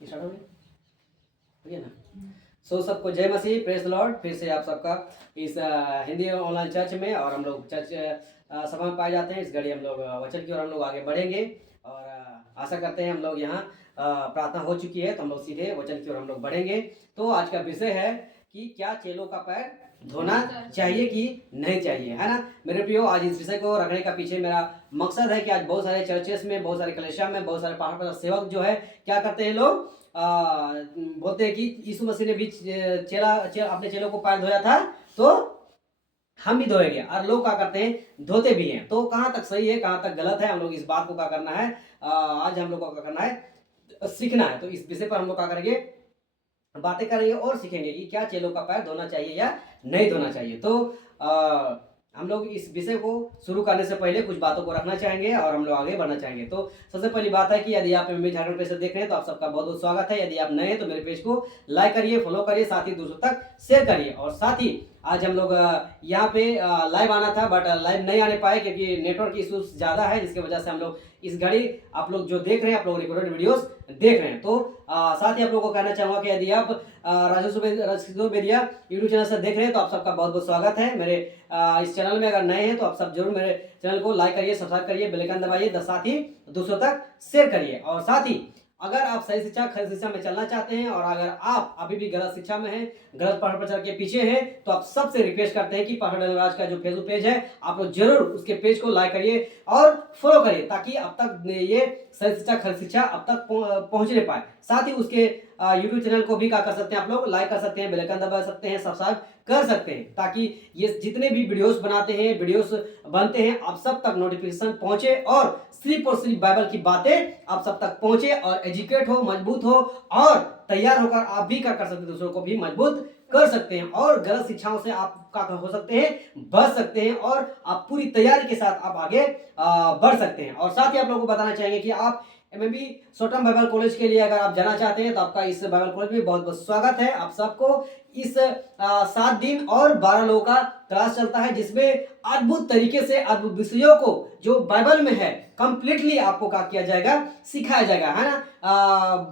Start हो गया ना। सबको जय मसीह, प्रेज द लॉर्ड। फिर से आप सबका इस हिंदी ऑनलाइन चर्च में, और हम लोग चर्च सभा में पाए जाते हैं। इस घड़ी हम लोग वचन की ओर हम लोग आगे बढ़ेंगे, और आशा करते हैं हम लोग यहाँ प्रार्थना हो चुकी है तो हम लोग सीधे वचन की ओर हम लोग बढ़ेंगे। तो आज का विषय है कि क्या चेलों का पैर धोना चाहिए कि नहीं चाहिए, है ना मेरे प्रियो। आज इस विषय को रखने का पीछे मेरा मकसद है कि आज बहुत सारे चर्चेस में, बहुत सारे कलीसिया में, बहुत सारे पाठक सेवक जो है क्या करते हैं, लोग बोलते हैं कि यीशु मसीह ने भी अपने चेलों को पैर धोया था तो हम भी धोएंगे, और लोग क्या करते हैं, धोते भी हैं। तो कहाँ तक सही है, कहाँ तक गलत है, हम लोग इस बात को क्या करना है, आज हम लोग को क्या करना है, सीखना है। तो इस विषय पर हम लोग क्या करेंगे, बातें करेंगे और सीखेंगे कि क्या चेलों का पैर धोना चाहिए या नहीं धोना चाहिए। तो हम लोग इस विषय को शुरू करने से पहले कुछ बातों को रखना चाहेंगे और हम लोग आगे बढ़ना चाहेंगे। तो सबसे पहली बात है कि यदि आप एमएमबी झारखंड पेज से देख रहे हैं तो आप सबका बहुत बहुत स्वागत है। यदि आप नए हैं तो मेरे पेज को लाइक करिए, फॉलो करिए, साथ ही दूसरों तक शेयर करिए। और साथ ही आज हम लोग यहाँ पे लाइव आना था, बट लाइव नहीं आने पाए क्योंकि नेटवर्क इशूज ज़्यादा है, जिसकी वजह से हम लोग इस घड़ी आप लोग जो देख रहे हैं, आप लोग रिकॉर्डेड वीडियोस देख रहे हैं। तो साथ ही आप लोगों को कहना चाहूँगा कि यदि आप राजेश बेदिया यूट्यूब चैनल से देख रहे हैं तो आप सबका बहुत बहुत स्वागत है। मेरे इस चैनल में अगर नए हैं तो आप सब जरूर मेरे चैनल को लाइक करिए, सब्सक्राइब करिए, बेल आइकन दबाइए, साथ ही दूसरों तक शेयर करिए। और साथ ही अगर आप सही शिक्षा खरी शिक्षा में चलना चाहते हैं, और अगर आप अभी भी गलत शिक्षा में हैं, गलत पढ़ प्रचार के पीछे हैं, तो आप सबसे रिक्वेस्ट करते हैं कि पास्टर डैनियल का जो फेसबुक पेज है, आप लोग जरूर उसके पेज को लाइक करिए और फॉलो करिए, ताकि अब तक ये सही शिक्षा खरी शिक्षा अब तक पहुंचने पाए। साथ ही उसके यूट्यूब चैनल को भी क्या कर सकते हैं, आप लोग लाइक कर सकते हैं, बेल आइकन दबा सकते हैं, सब्सक्राइब कर सकते हैं, ताकि ये जितने भी वीडियोस बनाते हैं, वीडियोस बनते हैं, आप सब तक नोटिफिकेशन पहुंचे और सिर्फ बाइबल की बातें आप सब तक पहुंचे, और एजुकेट हो, मजबूत हो, और तैयार होकर आप भी क्या कर सकते हैं, दूसरों को भी मजबूत कर सकते हैं, और गलत शिक्षाओं से आप क्या हो सकते हैं, बच सकते हैं, और आप पूरी तैयारी के साथ आप आगे बढ़ सकते हैं। और साथ ही आप लोगों को बताना चाहेंगे कि आप एमएमबी सोटम बाइबल कॉलेज के लिए अगर आप जाना चाहते हैं तो आपका इस बाइबल कॉलेज में बहुत बहुत स्वागत है। आप सबको इस 7 दिन और 12 लोगों का क्लास चलता है, जिसमें अद्भुत तरीके से अद्भुत विषयों को जो बाइबल में है कंप्लीटली आपको क्या किया जाएगा, सिखाया जाएगा, है ना।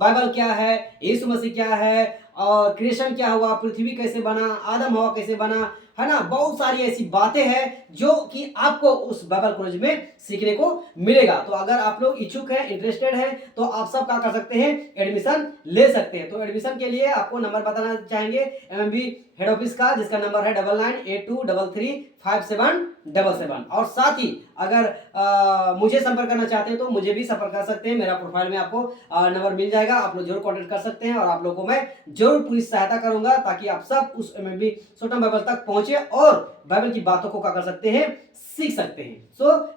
बाइबल क्या है, यीशु मसीह क्या है, और क्रिएशन क्या हुआ, पृथ्वी कैसे बना, आदम हवा कैसे बना, है ना। बहुत सारी ऐसी बातें हैं जो कि आपको उस बाइबल कॉलेज में सीखने को मिलेगा। तो अगर आप लोग इच्छुक हैं, इंटरेस्टेड हैं, तो आप सब क्या कर सकते हैं, एडमिशन ले सकते हैं। तो एडमिशन के लिए आपको नंबर बताना चाहेंगे एमएमबी हेड ऑफिस का, जिसका नंबर है 9982335777। और साथ ही अगर मुझे संपर्क करना चाहते हैं तो मुझे भी संपर्क कर सकते हैं। मेरा प्रोफाइल में आपको नंबर मिल जाएगा, आप लोग जरूर कॉन्टेक्ट कर सकते हैं, और आप लोगों को मैं जरूर पूरी सहायता करूंगा, ताकि आप सब उस एमएमबी सोटम बाइबल तक पहुंचे और बाइबल की बातों को क्या कर सकते हैं, सीख सकते हैं।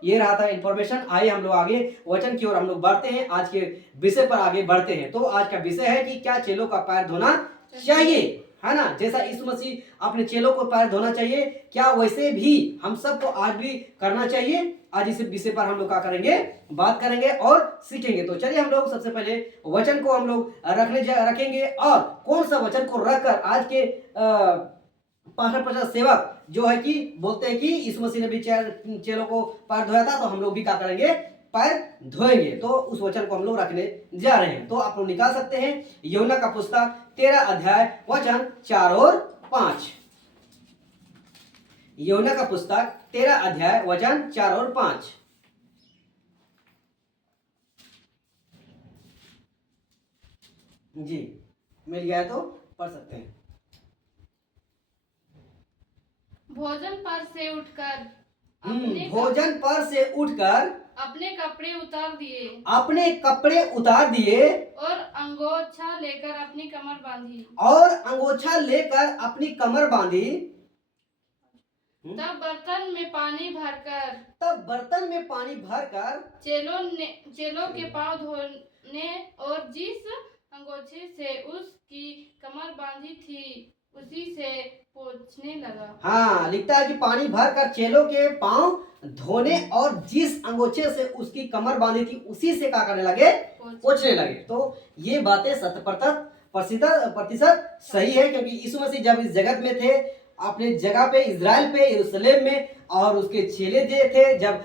ये रहा था इंफॉर्मेशन। आइए हम लोग आगे वचन की ओर हम लोग बढ़ते हैं, आज के विषय पर आगे बढ़ते हैं। तो आज का विषय है कि क्या चेलों का पैर धोना चाहिए, है ना। जैसा यीशु मसीह अपने चेलों को पैर धोना चाहिए, क्या वैसे भी हम सबको आज भी करना चाहिए। आज इस विषय पर हम लोग क्या करेंगे, बात करेंगे और सीखेंगे। तो चलिए हम लोग सबसे पहले वचन को हम लोग रखेंगे, और कौन सा वचन को रखकर आज के पास्टर प्रचार सेवक जो है कि बोलते हैं कि यीशु मसीह ने भी चेलों को पैर धोया था, तो हम लोग भी क्या करेंगे, पैर धोएंगे। तो उस वचन को हम लोग रखने जा रहे हैं। तो आप लोग निकाल सकते हैं यूहन्ना का पुस्तक 13 अध्याय वचन 4 और 5। यूहन्ना का पुस्तक 13 अध्याय वचन 4 और 5। जी मिल गया तो पढ़ सकते हैं। भोजन पर से उठकर अपने कपड़े उतार दिए और अंगोछा लेकर अपनी कमर बांधी। तब बर्तन में पानी भरकर चेलों के पांव धोने, और जिस अंगोछे से उसकी कमर बांधी थी उसी से पोंछने लगा। हाँ, लिखता है कि पानी भरकर चेलों के पांव धोने, और जिस अंगोछे से उसकी कमर बांधी थी उसी से क्या करने लगे, पोंछने लगे। तो ये बातें 100% प्रतिशत सही है, क्योंकि यीशु मसीह जब इस जगत में थे अपने जगह पे इज़राइल पे यरूशलेम में, और उसके चेले जो थे जब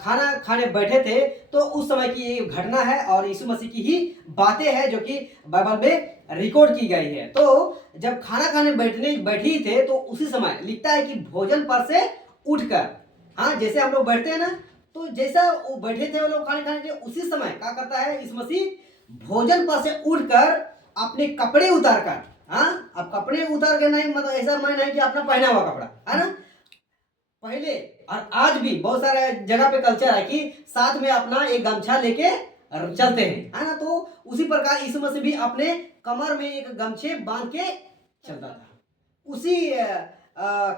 खाना खाने बैठे थे, तो उस समय की ये घटना है और यीशु मसीह की ही बातें हैं जो कि बाइबल में रिकॉर्ड की गई है। तो जब खाना खाने बैठी थे तो उसी समय लिखता है कि भोजन पर से उठकर, हाँ जैसे हम लोग बैठते हैं ना, तो जैसा वो बैठे थे वो लोग खाने खाने के, उसी समय क्या करता है यीशु मसीह भोजन पर से उठकर अपने कपड़े उतार कर, हाँ अब कपड़े उतार के नहीं मतलब ऐसा मायना है कि अपना पहना हुआ कपड़ा है ना, पहले और आज भी बहुत सारे जगह पे कल्चर है कि साथ में अपना एक गमछा लेके चलते हैं, है ना। तो उसी प्रकार यीशु मसीह भी अपने कमर में एक गमछे बांध के चलता था, उसी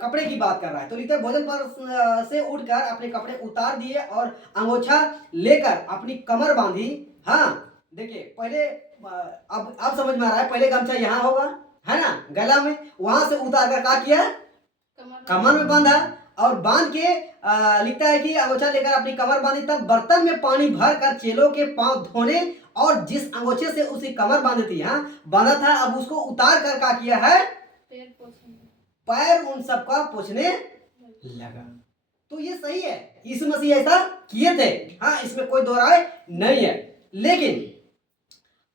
कपड़े की बात कर रहा है। तो लिखता है भोजन पर से उठकर अपने कपड़े उतार दिए और अंगोछा लेकर अपनी कमर बांधी। हाँ देखिए पहले अब समझ में आ रहा है, पहले गमछा यहाँ होगा है ना गला में, वहां से उतार कर क्या किया, कमर में बांधा, और बांध के लिखता है कि अंगोछा लेकर अपनी कमर बांधी। तब बर्तन में पानी भर कर चेलों के पांव धोने, और जिस अंगोछे से उसी कमर बांधी थी, हाँ बांधा था, अब उसको उतार कर क्या किया है, पैर उन सबका पोंछने लगा। तो ये सही है, यीशु मसीह ऐसा किए थे, हाँ इसमें कोई दो राय नहीं है। लेकिन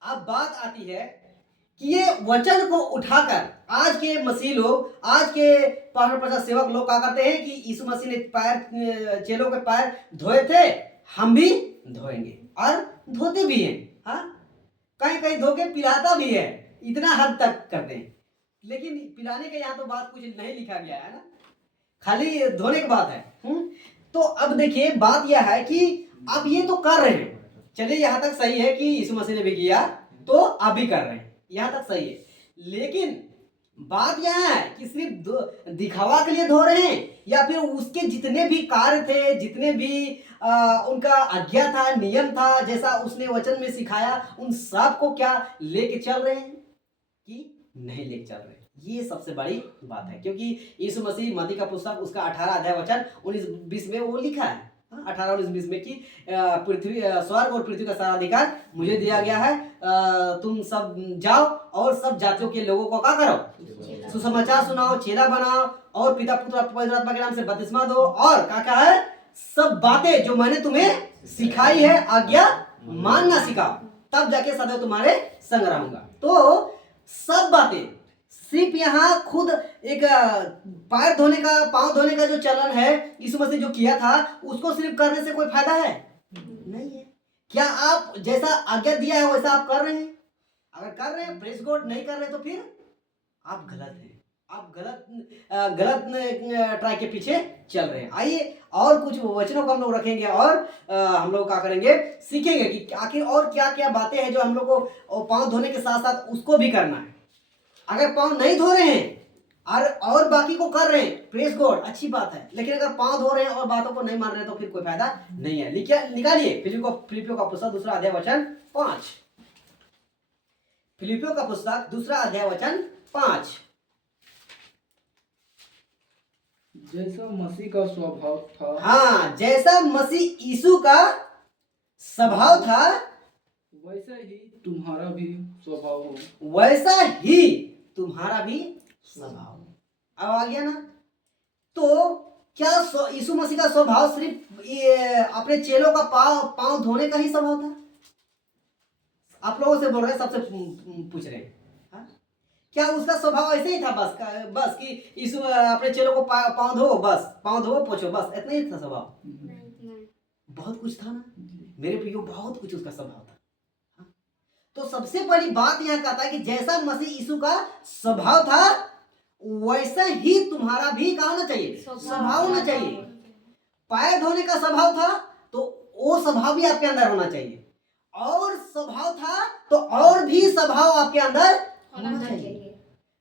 अब बात आती है कि ये वचन को उठाकर आज के मसीह लोग, आज के पावन प्रचार सेवक लोग क्या करते हैं कि यीशु मसीह ने पैर, चेलों के पैर धोए थे, हम भी धोएंगे, और धोते भी हैं, हाँ कहीं कहीं धो के पिलाता भी है, इतना हद तक करते हैं। लेकिन पिलाने के यहाँ तो बात कुछ नहीं लिखा गया है ना, खाली धोने की बात है। तो अब देखिए बात यह है कि अब ये तो कर रहे हैं, चलिए यहाँ तक सही है कि यीशु मसीह ने भी किया तो आप भी कर रहे हैं, यहाँ तक सही है। लेकिन बात यह है कि सिर्फ दिखावा के लिए धो रहे हैं, या फिर उसके जितने भी कार्य थे, जितने भी उनका आज्ञा था, नियम था, जैसा उसने वचन में सिखाया, उन सब को क्या लेके चल रहे हैं कि नहीं लेके चल रहे। ये सबसे बड़ी बात है, क्योंकि यीशु मसीह मत्ती का पुस्तक उसका 18 अध्याय वचन 19-20 में वो लिखा है, 18-19-20 में कि पृथ्वी, स्वर्ग और पृथ्वी का सारा अधिकार मुझे दिया गया है, तुम सब जाओ और सब जातियों के लोगों को क्या करो, सुसमाचार सुनाओ, चेला बनाओ, और पिता पुत्र पवित्र आत्मा के नाम से बपतिस्मा दो, और क्या है सब बातें जो मैंने तुम्हें सिखाई है आज्ञा मानना सिखाओ, तब जाके सदैव तुम्हारे संग रहूंगा। तो सब बातें, सिर्फ यहाँ खुद एक पैर धोने का, पांव धोने का जो चलन है यीशु मसीह जो किया था, उसको सिर्फ करने से कोई फायदा है नहीं है। क्या आप जैसा आज्ञा दिया है वैसा आप कर रहे हैं? अगर कर रहे हैं प्रेज गॉड, नहीं कर रहे तो फिर आप गलत हैं, आप गलत ट्राई के पीछे चल रहे हैं। आइए और कुछ वचनों को हम लोग रखेंगे, और हम लोग क्या करेंगे, सीखेंगे कि आखिर और क्या क्या बातें हैं जो हम लोग को पांव धोने के साथ साथ उसको भी करना है। अगर पांव नहीं धो रहे हैं और बाकी को कर रहे हैं, प्रेज गॉड, अच्छी बात है। लेकिन अगर पांव धो रहे हैं और बातों को नहीं मान रहे हैं तो फिर कोई फायदा नहीं है। निकालिए फिलिपियों का पुस्तक 2 अध्याय वचन 5। फिलिपियों का पुस्तक 2 अध्याय वचन 5। जैसा मसीह का स्वभाव था, हाँ जैसा मसीह यीशु का स्वभाव था, वैसा ही तुम्हारा भी स्वभाव हो, वैसा ही तुम्हारा भी स्वभाव। अब आ गया ना। तो क्या यीशु मसीह का स्वभाव सिर्फ अपने चेलों का पांव धोने का ही स्वभाव था? आप लोगों से बोल रहे हैं, सबसे पूछ रहे हैं, हाँ? क्या उसका स्वभाव ऐसे ही था बस कि यीशु अपने चेलों को पांव धो, बस पांव धो पोछो, बस इतना ही था स्वभाव? बहुत कुछ था ना मेरे प्रियो, बहुत कुछ उसका स्वभाव था। तो सबसे बड़ी बात यहाँ कहता है कि जैसा मसीह यीशु का स्वभाव था वैसा ही तुम्हारा भी क्या होना चाहिए, स्वभाव होना चाहिए। पैर धोने का स्वभाव था तो वो स्वभाव भी आपके अंदर होना चाहिए, और स्वभाव था तो और भी स्वभाव आपके अंदर होना चाहिए।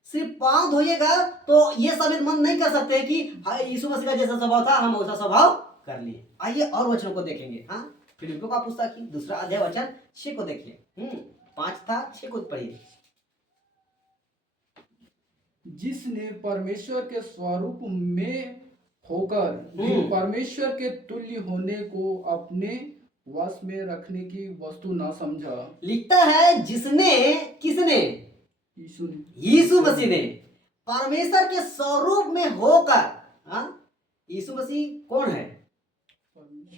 सिर्फ पांव धोइएगा तो ये साबित मन नहीं कर सकते कि यीशु मसीह का जैसा स्वभाव था हम वैसा स्वभाव कर लिए। आइए और वचनों को देखेंगे। हाँ फिलिपियों का पुस्तक 2 अध्याय वचन 6 को देखिए। 5 था, 6 को पढ़िए। जिसने परमेश्वर के स्वरूप में होकर भी परमेश्वर के तुल्य होने को अपने वश में रखने की वस्तु ना समझा। लिखता है जिसने, किसने? यीशु ने, यीशु मसीह ने परमेश्वर के स्वरूप में होकर, हाँ, यीशु मसीह कौन है?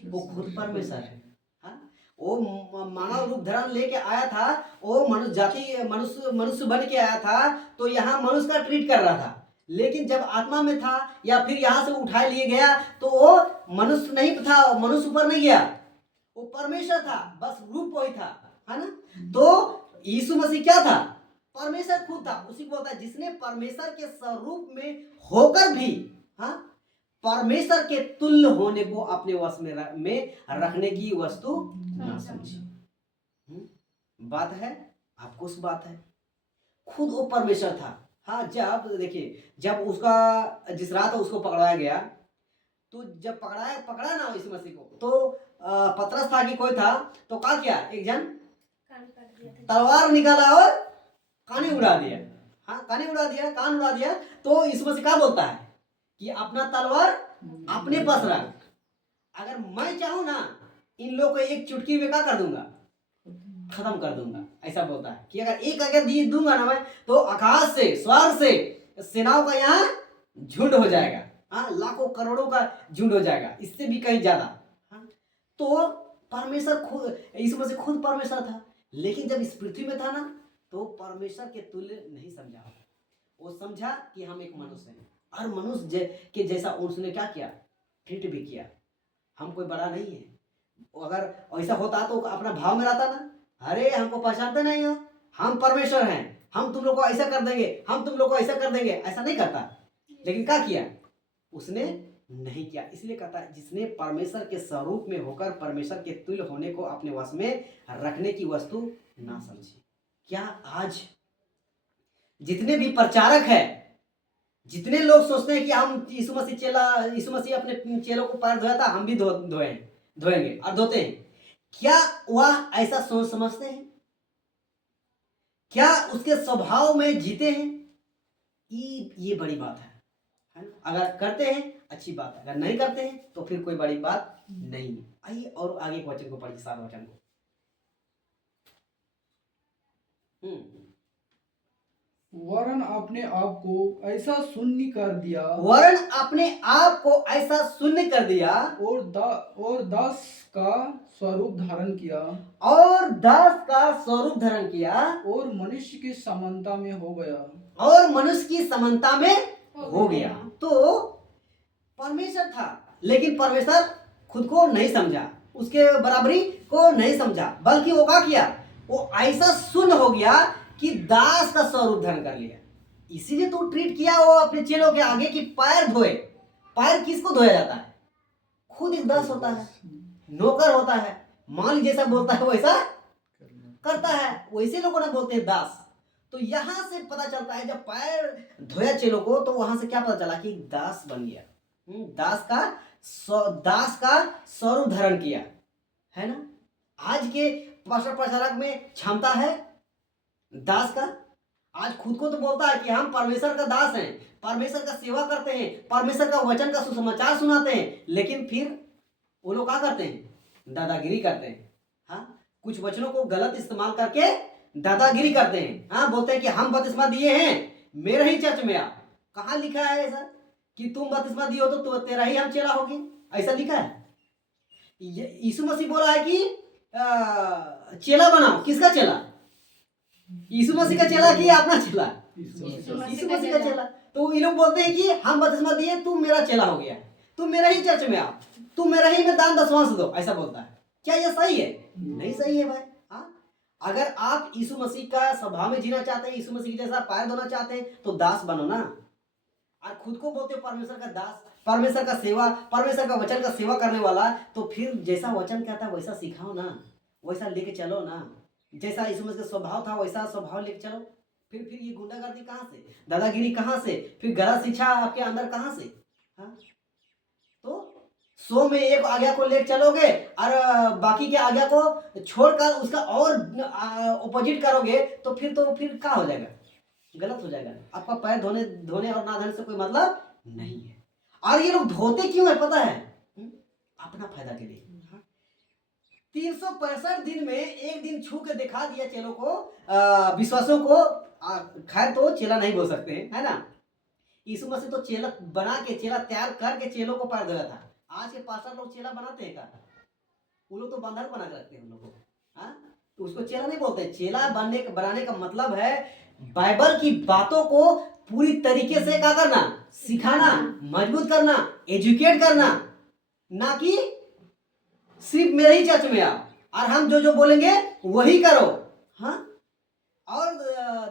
वो खुद परमेश्वर है। हाँ, वो मानव रूप धारण लेके आया था, वो मनुष्य जाति मनुष्य बन के आया था, तो यहाँ मनुष्य का ट्रीट कर रहा था। लेकिन जब आत्मा में था या फिर यहाँ से उठा लिए गया तो वो मनुष्य नहीं था, मनुष्य ऊपर नहीं गया, वो परमेश्वर था, बस रूप वही था, है ना। तो यीशु मसीह क्या था? परमेश्वर खुद था। उसी को बोलता है जिसने परमेश्वर के स्वरूप में होकर भी, हाँ, परमेश्वर के तुल्य होने को अपने वश में रखने की वस्तु ना समझी। बात है, आपको उस बात है, खुद वो परमेश्वर था। हाँ, जब देखिए, जब उसका जिस रात उसको पकड़ाया गया, तो जब पकड़ा ना यीशु मसीह को, तो पतरस था कि कोई था, तो क्या किया, एक जन तलवार निकाला और कान उड़ा दिया। हाँ, कान उड़ा दिया। तो यीशु मसीह क्या बोलता है कि अपना तलवार अपने पास रख, अगर मैं चाहूं ना इन लोग को एक चुटकी में क्या कर दूंगा, खत्म कर दूंगा। ऐसा बोलता है कि अगर दी दूंगा ना मैं, तो आकाश से, स्वर्ग से सेनाओं का यहाँ झुंड हो जाएगा। हाँ, लाखों करोड़ों का झुंड हो जाएगा, इससे भी कहीं ज्यादा। हाँ, तो परमेश्वर खुद, यीशु मसीह खुद परमेश्वर था, लेकिन जब इस पृथ्वी में था ना, तो परमेश्वर के तुल्य नहीं समझा। वो समझा कि हम एक मनुष्य हैं, और मनुष्य के जैसा उसने क्या किया, ट्रीट भी किया। हम कोई बड़ा नहीं है। अगर ऐसा होता तो अपना भाव में रहता ना, अरे हमको पहचानते नहीं हो, हम परमेश्वर हैं, हम तुम लोग को ऐसा कर देंगे, हम तुम लोग को ऐसा कर देंगे, ऐसा नहीं करता। लेकिन क्या किया उसने? नहीं किया। इसलिए कहता है जिसने परमेश्वर के स्वरूप में होकर परमेश्वर के तुल्य होने को अपने वश में रखने की वस्तु ना समझी। क्या आज जितने भी प्रचारक है, जितने लोग सोचते हैं कि हम यीशु मसीह अपने चेलों को पैर धोया था, हम भी धोएंगे और धोते हैं, क्या वह ऐसा सोच समझते हैं? क्या उसके स्वभाव में जीते हैं? ये बड़ी बात है ना। अगर करते हैं अच्छी बात है, अगर नहीं करते हैं तो फिर कोई बड़ी बात नहीं है। आइए और आगे के वचन को पढ़िए, 7 वचन को। वरन अपने आप को ऐसा शून्य कर दिया, और दास का स्वरूप धारण किया, और मनुष्य की समानता में हो गया। तो परमेश्वर था, लेकिन परमेश्वर खुद को नहीं समझा, उसके बराबरी को नहीं समझा, बल्कि वो क्या किया, वो ऐसा शून्य हो गया कि दास का स्वरूप धारण कर लिया। इसीलिए तो ट्रीट किया वो अपने चेलों के आगे कि पैर धोए। पैर किसको धोया जाता है? खुद एक दास होता है, नौकर होता है, मालिक जैसा बोलता है वैसा करता है, वैसे लोगों ने बोलते हैं दास। तो यहां से पता चलता है जब पैर धोया चेलों को, तो वहां से क्या पता चला कि दास बन गया, दास का स्वरूप धारण किया, है ना। आज के प्रचारक में क्षमता है दास का। आज खुद को तो बोलता है कि हम परमेश्वर का दास हैं, परमेश्वर का सेवा करते हैं, परमेश्वर का वचन का सुसमाचार सुनाते हैं, लेकिन फिर वो लोग क्या करते हैं? दादागिरी करते हैं। हाँ, कुछ वचनों को गलत इस्तेमाल करके दादागिरी करते हैं। हाँ, बोलते हैं कि हम बपतिस्मा दिए हैं, मेरे ही चर्च में आ। कहाँ लिखा है ऐसा कि तुम बपतिस्मा दिए हो तो तेरा ही हम चेला होगी? ऐसा लिखा है? यीशु मसीह बोला है कि चेला बनाओ। किसका चेला? यीशु मसीह का चेला कि अपना चेला? यीशु मसीह का चेला। तो ये लोग बोलते हैं कि हम बपतिस्मा दिए, तुम मेरा चेला हो गया, तुम मेरा ही चर्च में आओ, तुम मेरा ही में दान दशवांश दो, ऐसा बोलता है। क्या यह सही है? नहीं सही है भाई। हाँ, अगर आप यीशु मसीह का स्वभाव में जीना चाहते हैं, यीशु मसीह जैसा पैर धोना चाहते हैं, तो दास बनो ना। और खुद को बोलते हो परमेश्वर का दास, परमेश्वर का सेवा, परमेश्वर का वचन का सेवा करने वाला, तो फिर जैसा वचन कहता है वैसा सिखाओ ना, वैसा लेके चलो ना। जैसा यीशु मसीह का स्वभाव था वैसा स्वभाव लेके चलो। फिर ये गुंडागर्दी कहाँ से, दादागिरी कहाँ से, फिर गलत शिक्षा आपके अंदर कहाँ से? हाँ, तो 100 में एक आज्ञा को लेकर चलोगे और बाकी के आज्ञा को छोड़कर उसका और ऑपोजिट करोगे, तो फिर क्या हो जाएगा? गलत हो जाएगा। आपका पैर धोने और ना धोने से कोई मतलब नहीं है। और ये लोग धोते क्यों है पता है? अपना फायदा के लिए। 365 दिन में एक दिन छू के दिखा दिया चेलों को, विश्वासों को। खैर तो चेला नहीं बोल सकते हैं, है ना। यीशु मसीह तो चेला बना के, चेला तैयार करके चेलों को पैर धोया था। आज के पास्टर लोग चेला बनाते हैं क्या? वो लोग तो बंधक बना के रखते हैं उन लोगों को। हाँ, तो उसको चेला नहीं बोलते। चेला बनाने का मतलब है बाइबल की बातों को पूरी तरीके से क्या करना, सिखाना, मजबूत करना, एजुकेट करना, ना कि सिर्फ मेरे ही चर्च में आओ और हम जो जो बोलेंगे वही करो, हाँ, और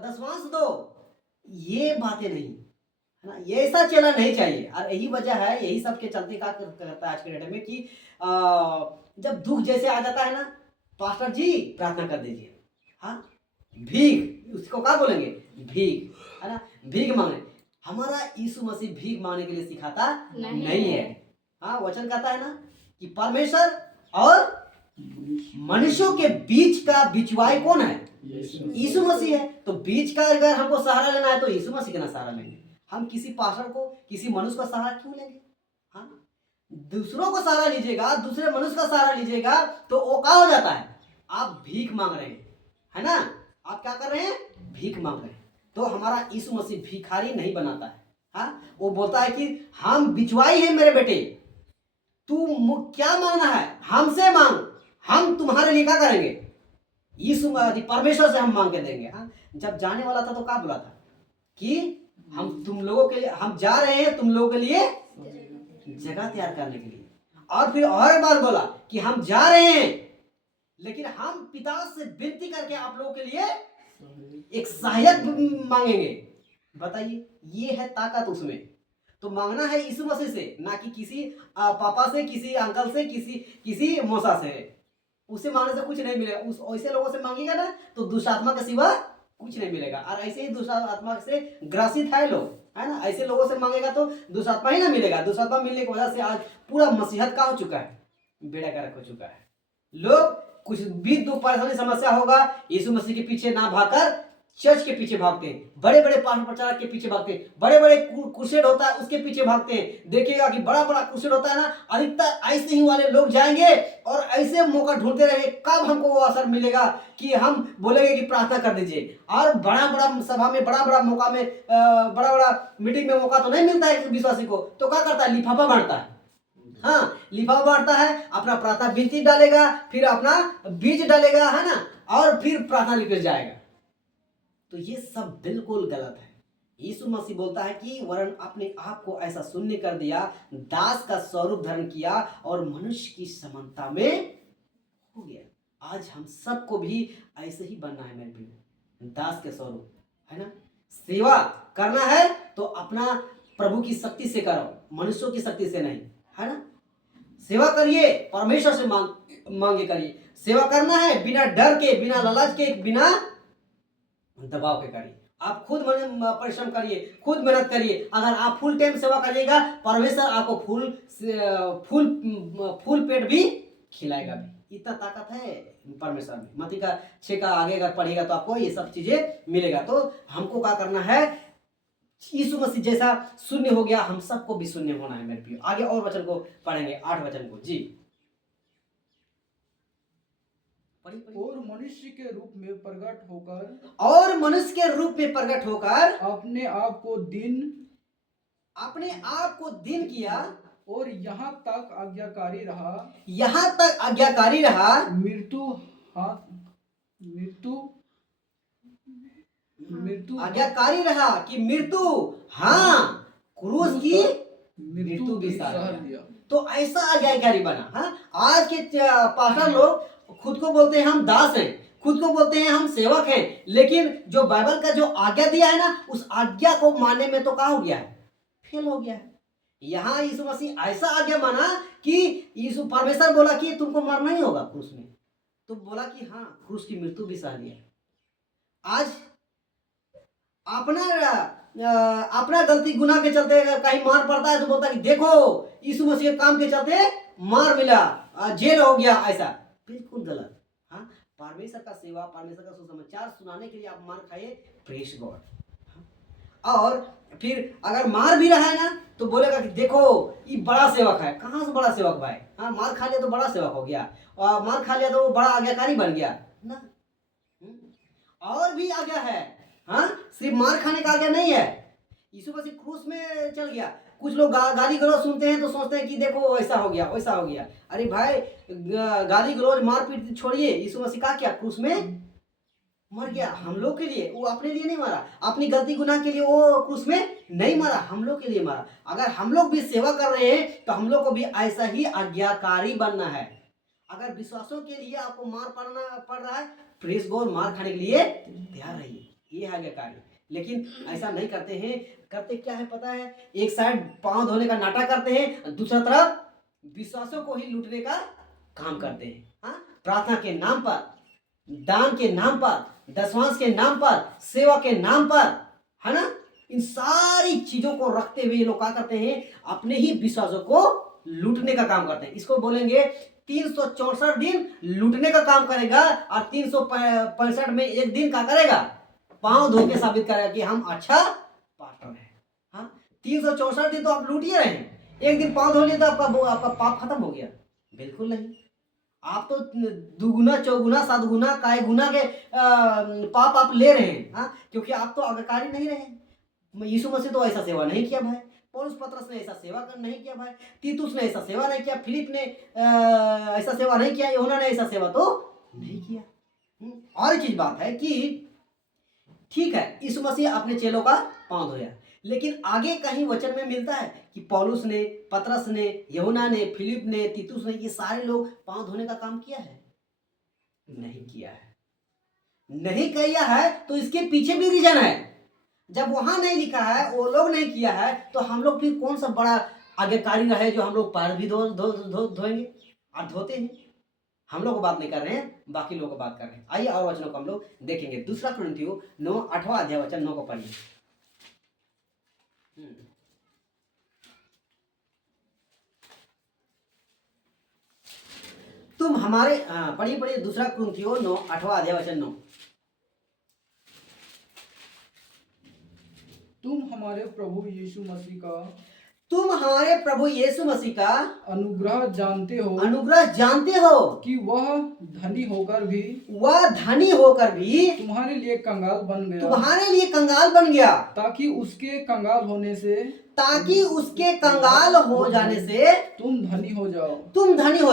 दसवांश दो, ये बातें नहीं, है ना। ये ऐसा चेला नहीं चाहिए। और यही वजह है, यही सब के चलते क्या करता है आज के डेट में कि जब दुख जैसे आ जाता है ना, पास्टर जी प्रार्थना कर दीजिए, हाँ, भीख, उसको क्या बोलेंगे, भीख, है ना, भीख मांगने। हमारा यीशु मसीह भीख मांगने के लिए सिखाता नहीं है। हाँ, वचन कहता है ना कि परमेश्वर और मनुष्यों के बीच का बिचवाई कौन है, यीशु मसीह है। तो बीच का अगर हमको सहारा लेना है तो यीशु मसीह का ना सहारा लेंगे। हम किसी पास्टर को, किसी मनुष्य का सहारा क्यों लेंगे? हाँ, दूसरों को सहारा लीजिएगा, दूसरे मनुष्य का सहारा लीजिएगा तो वो क्या हो जाता है, आप भीख मांग रहे हैं, है ना। आप क्या कर रहे हैं, भीख मांग रहे हैं। तो हमारा यीशु मसीह भिखारी नहीं बनाता है। हाँ, वो बोलता है कि हम बिचवाई हैं मेरे बेटे, तू क्या मांगना है हमसे मांग, हम तुम्हारे लिए क्या करेंगे, यीशु परमेश्वर से हम मांग के देंगे। हाँ, जब जाने वाला था तो क्या बोला था कि हम तुम लोगों के लिए, हम जा रहे हैं तुम लोगों के लिए जगह तैयार करने के लिए। और फिर और एक बार बोला कि हम जा रहे हैं लेकिन हम पिता से विनती करके आप लोगों के लिए एक सहायक मांगेंगे। बताइए, ये है ताकत उसमें। तो मांगना है यीशु मसीह से, ना कि किसी पापा से, किसी अंकल से, किसी मौसा से। उसे मांगने से कुछ नहीं मिलेगा। उस ऐसे लोगों से मांगेगा ना तो दुष्ट आत्मा के सिवा कुछ नहीं मिलेगा। और ऐसे ही दुष्ट आत्मा से ग्रसित है लोग, है ना, ऐसे लोगों से मांगेगा तो दुष्ट आत्मा ही ना मिलेगा। दुष्ट आत्मा मिलने की वजह से आज पूरा मसीहत का हो चुका है, बेड़ा गर्क हो चुका है। लोग कुछ भी दुख परेशानी समस्या होगा, यीशु मसीह के पीछे ना भागकर चर्च के पीछे भागते हैं, बड़े बड़े प्रचारक के पीछे भागते हैं, बड़े बड़े क्रूसेड होता है उसके पीछे भागते हैं। देखिएगा कि बड़ा बड़ा क्रूसेड होता है ना, अधिकतर ऐसे ही वाले लोग जाएंगे और ऐसे मौका ढूंढते रहेंगे कब हमको वो असर मिलेगा कि हम बोलेंगे कि प्रार्थना कर दीजिए। और बड़ा बड़ा सभा में, बड़ा बड़ा मौका में, बड़ा बड़ा मीटिंग में मौका तो नहीं मिलता है विश्वासी को, तो क्या करता है, लिफाफा बांटता है। हाँ, लिफाफा बांटता है, अपना प्रार्थना विनती डालेगा, फिर अपना बीज डालेगा, है ना, और फिर प्रार्थना लिख जाएगा। तो ये सब बिल्कुल गलत है। यीशु मसीह बोलता है कि वरन अपने आप को ऐसा शून्य कर दिया, दास का स्वरूप धारण किया और मनुष्य की समानता में हो गया। आज हम सबको भी ऐसे ही बनना है मेरे भाई, दास के स्वरूप, है ना। सेवा करना है तो अपना प्रभु की शक्ति से करो, मनुष्यों की शक्ति से नहीं, है ना। सेवा करिए, परमेश्वर से मांगे करिए। सेवा करना है बिना डर के, बिना लालच के, बिना दबाव के करिए। आप खुद परिश्रम करिए, खुद मेहनत करिए। अगर आप फुल टाइम सेवा करिएगा, परमेश्वर आपको फुल पेट भी खिलाएगा भी। इतना ताकत है परमेश्वर में। मत्ती का 6 का आगे अगर पढ़ेगा तो आपको ये सब चीजें मिलेगा। तो हमको क्या करना है, यीशु मसीह जैसा शून्य हो गया, हम सबको भी शून्य होना है मेरे प्रिय। आगे और वचन को पढ़ेंगे, 8 वचन को जी। और मनुष्य के रूप में प्रकट होकर, और मनुष्य के रूप में प्रकट होकर अपने आप को दिन किया और यहाँ तक आज्ञाकारी रहा, मृत्यु आज्ञाकारी रहा कि मृत्यु, हाँ, क्रूस की मृत्यु भी सह लिया। तो ऐसा आज्ञाकारी बना। हाँ, आज के पास्टर लोग खुद को बोलते हैं हम दास हैं, खुद को बोलते हैं हम सेवक हैं, लेकिन जो बाइबल का जो आज्ञा दिया है ना, उस आज्ञा को मानने में तो क्या हो गया है, फेल हो गया है। यहाँ यीशु मसीह ऐसा आज्ञा माना कि यीशु परमेश्वर बोला कि तुमको मरना ही होगा क्रूस में, तो बोला कि हाँ, क्रूस की मृत्यु भी सह लिया। आज अपना गलती गुनाह के चलते कहीं मार पड़ता है तो बोलता है कि देखो यीशु मसीह के काम के चलते मार मिला, जेल हो गया। ऐसा बिल्कुल गलत। हाँ, परमेश्वर का सेवा, परमेश्वर का सुसमाचार सुनाने के लिए आप मार खाइए, प्रेज गॉड। और फिर अगर मार भी रहा है ना तो बोलेगा कि देखो ये बड़ा सेवक है। कहाँ से बड़ा सेवक भाई? हाँ, मार खा लिया तो बड़ा सेवक हो गया, और मार खा लिया तो वो बड़ा आज्ञाकारी बन गया ना। और भी आज्ञा है। हाँ, सिर्फ मार खाने का आज्ञा नहीं है। यीशु मसीह क्रूस में चल गया। कुछ लोग गाली गलौज सुनते हैं तो सोचते हैं कि देखो ऐसा हो गया वैसा हो गया। अरे भाई, गाली गलौज मारपीट छोड़िए, यीशु मसीह का क्या क्रूस में मर गया हम लोग के लिए। वो अपने लिए नहीं मरा, अपनी गलती गुनाह के लिए वो क्रूस में नहीं मरा, हम लोग के लिए मरा। अगर हम लोग भी सेवा कर रहे हैं तो हम लोग को भी ऐसा ही आज्ञाकारी बनना है। अगर विश्वासों के लिए आपको मार पड़ रहा है, प्रेस गॉड, मार खाने के लिए तैयार रहिए, ये है आज्ञाकारी। लेकिन ऐसा नहीं करते हैं। करते क्या है पता है, एक साइड पांव धोने का नाटक करते हैं, दूसरा तरफ विश्वासों को ही लूटने का काम करते हैं। हाँ, प्रार्थना के नाम पर, दान के नाम पर, दशमांश के नाम पर, सेवा के नाम पर, है ना, इन सारी चीजों को रखते हुए ये लोग क्या करते हैं, अपने ही विश्वासों को लूटने का काम करते हैं। इसको बोलेंगे 364 दिन लूटने का काम करेगा और 365 में एक दिन क्या करेगा, पांव धो के साबित करेगा कि हम अच्छा पार्टनर है। हाँ, 364 दिन तो आप लूट ही रहे हैं, एक दिन पांव धो लिया तो आपका पाप खत्म हो गया? बिल्कुल नहीं। आप तो दुगुना चौगुना सात गुना काय गुना के पाप आप ले रहे हैं। हाँ, क्योंकि आप तो आज्ञाकारी नहीं रहे। यीशु मसीह तो ऐसा सेवा नहीं किया भाई, पौलुस पतरस ने ऐसा सेवा नहीं किया भाई, तीतुस ने ऐसा सेवा नहीं किया, फिलिप ने ऐसा सेवा नहीं किया, यूहन्ना ने ऐसा सेवा तो नहीं किया। और एक चीज बात है कि ठीक है, यीशु मसीह अपने चेलों का पांव धोया, लेकिन आगे कहीं वचन में मिलता है कि पौलुस ने, पतरस ने, यूहन्ना ने, फिलिप ने, तीतुस ने, ये सारे लोग पांव धोने का काम किया है? नहीं किया है। नहीं किया है तो इसके पीछे भी रीजन है। जब वहां नहीं लिखा है, वो लोग नहीं किया है, तो हम लोग फिर कौन सा बड़ा आज्ञाकारी रहे जो हम लोग पैर भी धोएंगे और धोते हैं। हम लोग बात नहीं कर रहे हैं, बाकी लोग बात कर रहे हैं। आइए और वचनों को हम लोग देखेंगे। दूसरा कुरिन्थियों 9:8 अध्याय वचन 9 को पढ़िए। तुम हमारे पढ़िए दूसरा कुरिन्थियों 9:8 अध्याय वचन 9। तुम हमारे प्रभु यीशु मसीह का अनुग्रह जानते हो कि वह धनी होकर भी तुम्हारे लिए कंगाल बन गया, ताकि उसके कंगाल हो जाने से तुम धनी हो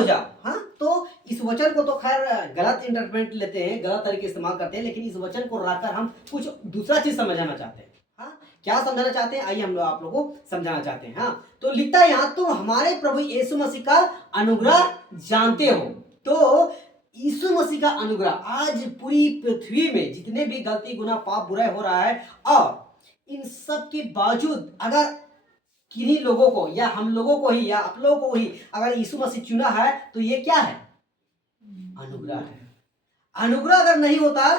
जाओ। हाँ, तो इस वचन को तो खैर गलत इंटरप्रेट लेते हैं, गलत तरीके इस्तेमाल करते हैं, लेकिन इस वचन को रखकर हम कुछ दूसरा चीज समझाना चाहते हैं। हाँ, क्या समझाना चाहते हैं, आइए हम लोग आप लोगों को समझाना चाहते हैं। हाँ, तो लिखता है यहाँ, तुम हमारे प्रभु यीशु मसीह का अनुग्रह जानते हो। तो यीशु मसीह का अनुग्रह आज पूरी पृथ्वी में जितने भी गलती गुनाह पाप बुराई हो रहा है, और इन सब के बावजूद अगर किन्हीं लोगों को या हम लोगों को ही या आप लोगों को ही अगर यीशु मसीह चुना है, तो ये क्या है? अनुग्रह है। अनुग्रह अगर नहीं होता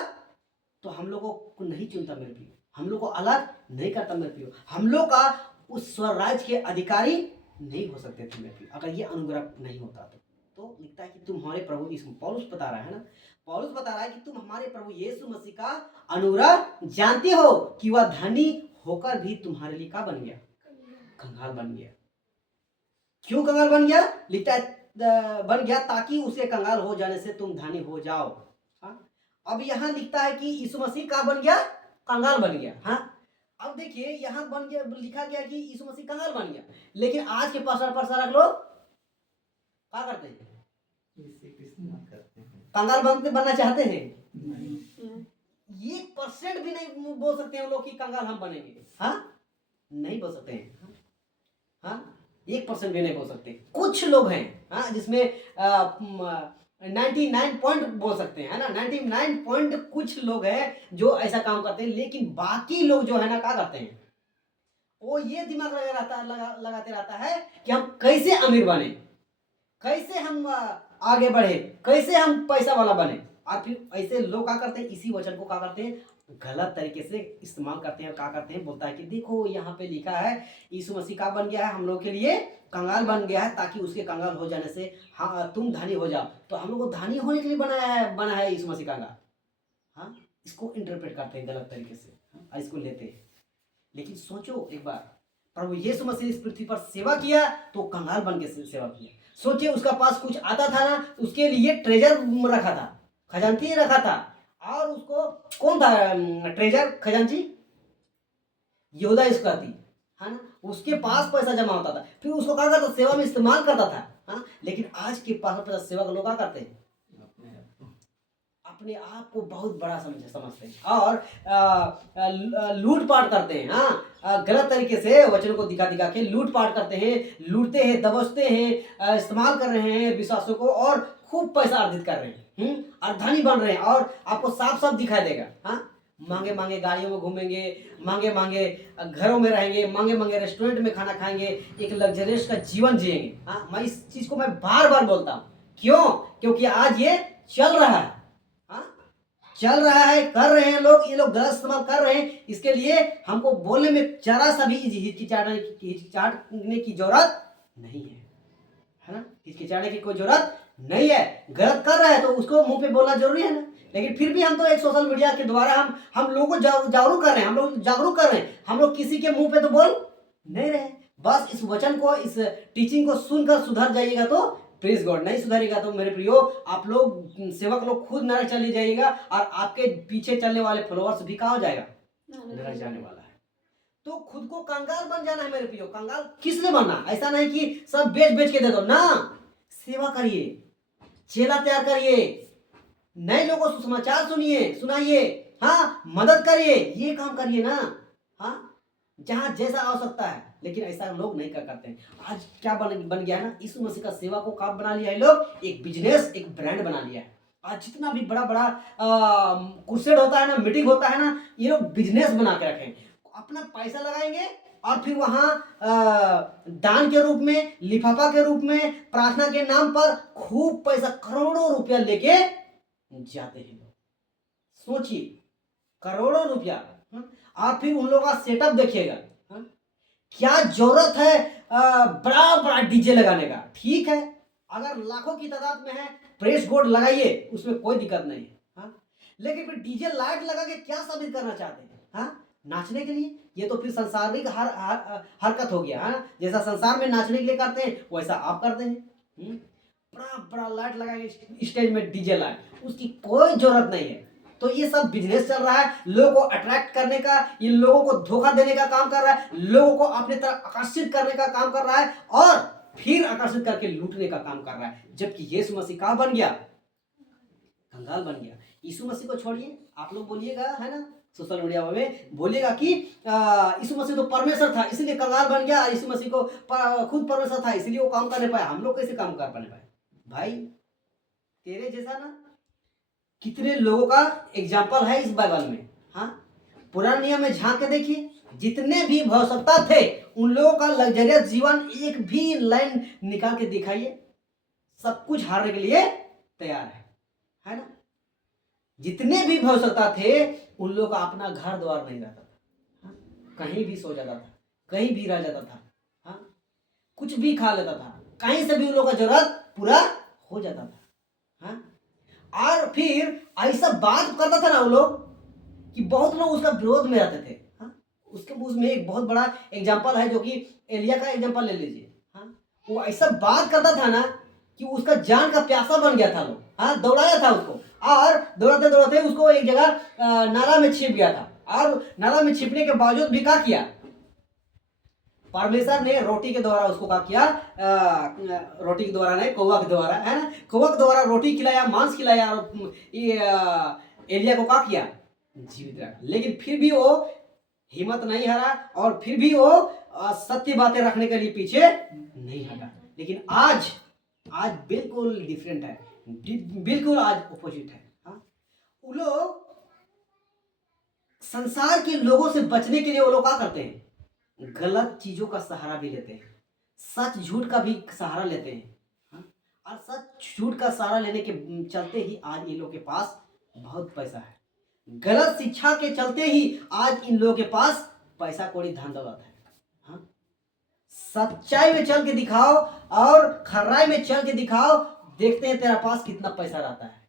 तो हम लोगों को नहीं चुनता मेरे प्रियो, हम लोग को अलग नहीं करता मेरे प्रियो, हम लोग का उस स्वराज के अधिकारी नहीं हो सकते थे मेरे प्रियो, अगर ये अनुग्रह नहीं होता तो लिखता है कि तुम हमारे प्रभु यीशु, पौलुस बता रहा है ना, पौलुस बता रहा है कि तुम हमारे प्रभु यीशु मसीह का अनुग्रह जानते हो कि वह धनी होकर भी तुम्हारे लिए क्या बन गया? कंगाल बन गया। क्यों कंगाल बन गया? लिखता है बन गया ताकि उसे कंगाल हो जाने से तुम धनी हो जाओ। हाँ, अब यहाँ लिखता है कि यीशु मसीह का बन गया? कंगाल बन गया। हाँ, अब देखिए यहाँ बन गया, लिखा गया कि यीशु मसीह कंगाल बन गया, लेकिन आज के प्रचारक लोग क्या करते हैं? कंगाल बनना चाहते हैं? 1% भी नहीं बोल सकते हैं लोग कि कंगाल हम बनेंगे। हाँ, नहीं बोल सकते हैं। हाँ, 1% भी नहीं बोल सकते। कुछ लोग हैं हाँ, जिसमें 99 पॉइंट बोल सकते हैं, है ना, 99 पॉइंट कुछ लोग हैं जो ऐसा काम करते हैं, लेकिन बाकी लोग जो है ना क्या करते हैं, वो ये दिमाग लगाते रहता है कि हम कैसे अमीर बने, कैसे हम आगे बढ़े, कैसे हम पैसा वाला बने। और फिर ऐसे लोग क्या करते हैं, इसी वचन को क्या करते हैं, गलत तरीके से इस्तेमाल करते हैं। क्या करते हैं, बोलता है कि देखो यहाँ पे लिखा है यीशु मसीह का बन गया है, हम लोग के लिए कंगाल बन गया है, ताकि उसके कंगाल हो जाने से हाँ तुम धनी हो जाओ। तो हम लोग को धनी होने के लिए बना है यीशु मसीह कंगाल। हाँ, इसको इंटरप्रेट करते हैं गलत तरीके से और इसको लेते हैं। लेकिन सोचो एक बार, प्रभु यीशु मसीह इस पृथ्वी पर सेवा किया तो कंगाल बन के सेवा किया। सोचिए, उसका पास कुछ आता था ना, उसके लिए ट्रेजर रखा था, खजांची रखा था। और उसको कौन था ट्रेजर, खजांची? यहूदा इस्करियोती, है ना, उसके पास पैसा जमा होता था, फिर उसको क्या करता, सेवा में इस्तेमाल करता था। हाँ, लेकिन आज के पास पैसा सेवा के लोग क्या करते हैं, अपने आप को बहुत बड़ा समझते हैं और लूटपाट करते हैं। हाँ, गलत तरीके से वचन को दिखा दिखा के लूटपाट करते हैं, लूटते हैं, दबोचते हैं, इस्तेमाल कर रहे हैं विश्वासों को और खूब पैसा अर्जित कर रहे हैं, और धनी बन रहे हैं, और आपको साफ साफ दिखाई देगा। हाँ, महंगे महंगे गाड़ियों में घूमेंगे, महंगे महंगे घरों में रहेंगे, महंगे महंगे रेस्टोरेंट में खाना खाएंगे, एक लग्जरियस का जीवन जिएंगे। हाँ, मैं इस चीज को मैं बार बार बोलता हूँ, क्यों, क्योंकि आज ये चल रहा है। चल रहा है, कर रहे हैं लोग, ये लोग गलत इस्तेमाल कर रहे हैं। इसके लिए हमको बोलने में जरा सा भी हिचकिचाने की जरूरत नहीं है ना, हिचकिचाने की कोई जरूरत नहीं है। गलत कर रहा है तो उसको मुंह पे बोलना जरूरी है ना, लेकिन फिर भी हम तो एक सोशल मीडिया के द्वारा हम लोगों को जागरूक कर रहे हैं, हम लोग जागरूक कर रहे हैं, हम लोग किसी के मुंह पे तो बोल नहीं रहे। बस इस वचन को, इस टीचिंग को सुनकर सुधर जाइएगा तो प्रेज गॉड, नहीं सुधरेगा तो मेरे प्रियो आप लोग सेवक लोग खुद नरक चले जाइएगा, और आपके पीछे चलने वाले फॉलोअर्स भी कहाँ हो जाएगा, नरक जाने वाला है। तो खुद को कंगाल बन जाना है मेरे प्रियो। कंगाल किस लिए बनना, ऐसा नहीं कि सब बेच बेच के दे दो ना, सेवा करिए, चेला तैयार करिए, नए लोगों को समाचार सुनाइए, हाँ, मदद करिए, ये काम करिए ना। हाँ, जहां जैसा आवश्यकता है, लेकिन ऐसा लोग नहीं करते हैं। आज क्या बन गया है ना, यीशु मसीह का सेवा को काम बना लिया है लोग, एक बिजनेस, एक ब्रांड बना लिया है। आज जितना भी बड़ा बड़ा क्रुसेड होता है ना, मीटिंग होता है ना, ये लोग बिजनेस बना के रखे, अपना पैसा लगाएंगे और फिर वहां दान के रूप में, लिफाफा के रूप में, प्रार्थना के नाम पर खूब पैसा, करोड़ों रुपया लेके जाते हैं लोग। सोचिए, करोड़ों रुपया, और फिर उन लोगों का सेटअप देखिएगा। क्या जरूरत है बड़ा बड़ा डीजे लगाने का, ठीक है, अगर लाखों की तादाद में है, प्रेस बोर्ड लगाइए, उसमें कोई दिक्कत नहीं है। हाँ, लेकिन फिर डीजे लाइट लगा के क्या साबित करना चाहते हैं, हाँ, नाचने के लिए? ये तो फिर सांसारिक हरकत हो गया। हाँ, जैसा संसार में नाचने के लिए करते हैं वैसा आप करते हैं। बड़ा बड़ा लाइट लगा के स्टेज में डीजे लाइट, उसकी कोई जरूरत नहीं है। तो ये सब बिजनेस चल रहा है, लोगों को अट्रैक्ट करने का, ये लोगों को धोखा देने का काम कर रहा है, लोगों को अपनी तरफ आकर्षित करने का काम कर रहा है, और फिर आकर्षित करके लूटने का काम कर रहा है। जबकि यीशु मसीह कहाँ बन गया, कंगाल बन गया। यीशु मसीह को छोड़िए, आप लोग बोलिएगा, है ना, सोशल मीडिया में बोलिएगा कि यीशु मसीह तो परमेश्वर था इसलिए कंगाल बन गया, यीशु मसीह को खुद परमेश्वर था इसलिए वो काम कर नहीं पाया। हम लोग कैसे काम कर पाए भाई? तेरे जैसा ना कितने लोगों का एग्जाम्पल है इस बाइबल में। हाँ, पुराने नियम में झांक के देखिए, जितने भी भविष्यवक्ता थे उन लोगों का लग्जरियस जीवन, एक भी लाइन निकाल के दिखाइए, सब कुछ हारने के लिए तैयार है ना। जितने भी भविष्यवक्ता थे उन लोगों का अपना घर द्वार नहीं रहता था। हाँ? कहीं भी सो जाता था, कहीं भी रह जाता था। हाँ? कुछ भी खा लेता था, कहीं से भी उन लोगों का जरूरत पूरा हो जाता था। हाँ? और फिर ऐसा बात करता था ना वो लोग कि बहुत लोग उसका विरोध में रहते थे। हाँ? उसमें एक बहुत बड़ा एग्जाम्पल है, जो कि एलिया का एग्जाम्पल ले लीजिए। हाँ? वो ऐसा बात करता था ना कि उसका जान का प्यासा बन गया था लोग। हाँ, दौड़ाया था उसको, और दौड़ाते दौड़ाते उसको एक जगह नाला में छिप गया था, और नाला में छिपने के बावजूद भी क्या किया, परमेश्वर ने रोटी के द्वारा उसको क्या किया, रोटी के द्वारा नहीं, कौवा के द्वारा, है ना, कौवा के द्वारा रोटी खिलाया, मांस खिलाया, और एलिया को क्या किया, जीवित रखा। लेकिन फिर भी वो हिम्मत नहीं हारा, और फिर भी वो सत्य बातें रखने के लिए पीछे नहीं हटा। लेकिन आज बिल्कुल डिफरेंट है, बिल्कुल आज अपोजिट है। हाँ? वो लोग संसार के लोगों से बचने के लिए वो लोग क्या करते हैं, गलत चीजों का सहारा भी लेते हैं, सच झूठ का भी सहारा लेते हैं। हाँ? और सच झूठ का सहारा लेने के चलते ही आज इन लोगों के पास बहुत पैसा है। गलत शिक्षा के चलते ही आज इन लोगों के पास पैसा कौड़ी धन दौलत है। हाँ? सच्चाई में चल के दिखाओ और खराई में चल के दिखाओ, देखते हैं तेरा पास कितना पैसा रहता है।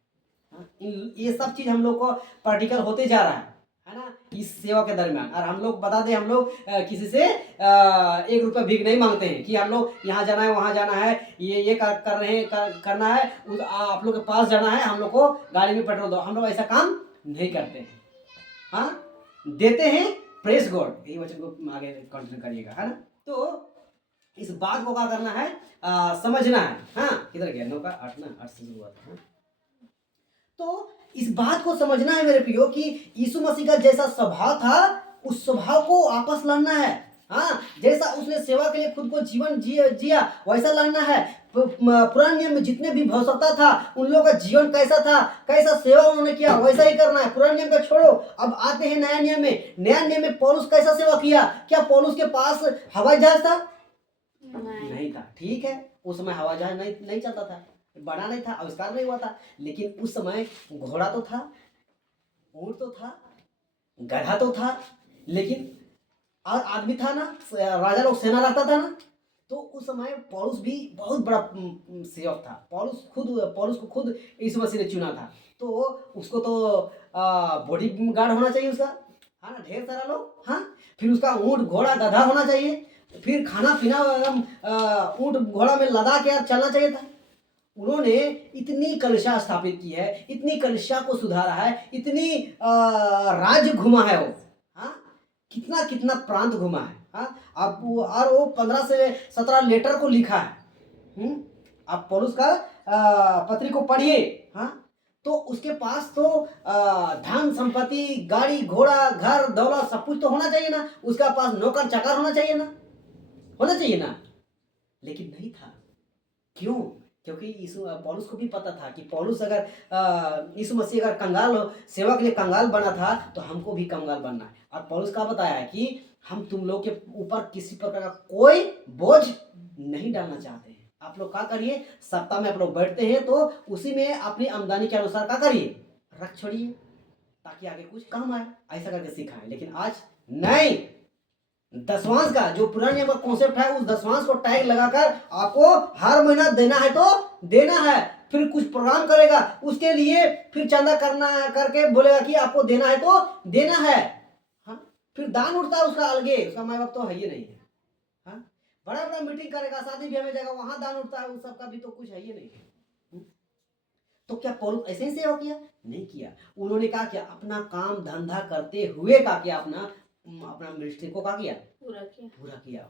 हाँ? ये सब चीज हम लोग को प्रैक्टिकल होते जा रहा है ना, इस सेवा के दरमियान। और हम लोग बता दें, हम लोग किसी से 1 रुपया भीख नहीं मांगते हैं कि हम लोग यहाँ जाना है, वहाँ जाना है, ये कर रहे हैं, करना है, आप लोग के पास जाना है, हम लोग को गाड़ी में पेट्रोल दो। हम लोग ऐसा काम नहीं करते हैं। हाँ, देते हैं प्रेस गॉड, यही वचन को आगे कंटिन्यू करिएगा, है ना। तो इस बात को क्या करना है, समझना है। हाँ, किधर गया 9 का 8 ना, 8 से शुरू हुआ था। हाँ? तो इस बात को समझना है मेरे प्रियो कि यीशु मसीह का जैसा स्वभाव था उस स्वभाव को वापस लाना है। हाँ, जैसा उसने सेवा के लिए खुद को जीवन जिया वैसा लाना है। पुराने नियम में जितने भी भविष्यता था उन लोगों का जीवन कैसा था, कैसा सेवा उन्होंने किया, वैसा ही करना है। पुराने नियम को छोड़ो, अब आते हैं नया नियम में। नया नियम में पौलुस कैसा सेवा किया? क्या पौलुस के पास हवाई जहाज था? नहीं था। ठीक है, उस समय हवाई जहाज नहीं चलता था, बना नहीं था, आविष्कार नहीं हुआ था। लेकिन उस समय घोड़ा तो था, ऊंट तो था, गधा तो था, लेकिन और आदमी था ना, राजा लोग सेना रहता था ना। तो उस समय पौलुस भी बहुत बड़ा सेवक था। पौलुस को खुद यीशु मसीह ने चुना था। तो उसको तो बॉडी गार्ड होना चाहिए उसका, हाँ ना, ढेर सारा लोग। हाँ, फिर उसका ऊंट घोड़ा गधा होना चाहिए, फिर खाना पीना ऊंट घोड़ा में लदा के चलना चाहिए था। उन्होंने इतनी कलिसिया स्थापित की है, इतनी कलिसिया को सुधारा है, इतनी राज्य घुमा है वो। हाँ, कितना कितना प्रांत घुमा है। हाँ, अब वो 15 से 17 लेटर को लिखा है। आप पौलुस का पत्री को पढ़िए। हाँ, तो उसके पास तो धन संपत्ति, गाड़ी घोड़ा, घर दौलत सब कुछ तो होना चाहिए ना। उसका पास नौकर चाकर होना चाहिए ना, होना चाहिए ना, लेकिन नहीं था। क्यों? क्योंकि पौलुस को भी पता था कि पौलुस अगर यीशु मसीह अगर कंगाल हो, सेवा के लिए कंगाल बना था, तो हमको भी कंगाल बनना है। और पौलुस का बताया है कि हम तुम लोग के ऊपर किसी प्रकार का कोई बोझ नहीं डालना चाहते हैं। आप लोग क्या करिए, सप्ताह में आप लोग बैठते हैं तो उसी में अपनी आमदनी के अनुसार क्या करिए, रख छोड़िए, ताकि आगे कुछ काम आए, ऐसा करके सिखाएं। लेकिन आज नहीं, दशवांश का जो पुराने नियम का कॉन्सेप्ट है, उस दशवांश को टैग लगाकर आपको हर महीना देना है तो देना है। फिर कुछ प्रोग्राम करेगा उसके लिए, फिर चंदा करना करके बोलेगा कि आपको देना है तो देना है। हाँ, फिर दान उठता है उसका अलगे, उसका माँ बाप तो है ही नहीं है। हाँ, बड़ा बड़ा मीटिंग करेगा, शादी ब्याह में जाएगा, वहां दान उठता है, उस सबका भी तो कुछ है ही नहीं है। तो क्या पौलुस ऐसे ही सेवा किया? नहीं किया। उन्होंने कहा कि अपना काम धंधा करते हुए का किया, अपना मिनिस्ट्री को क्या किया, पूरा किया।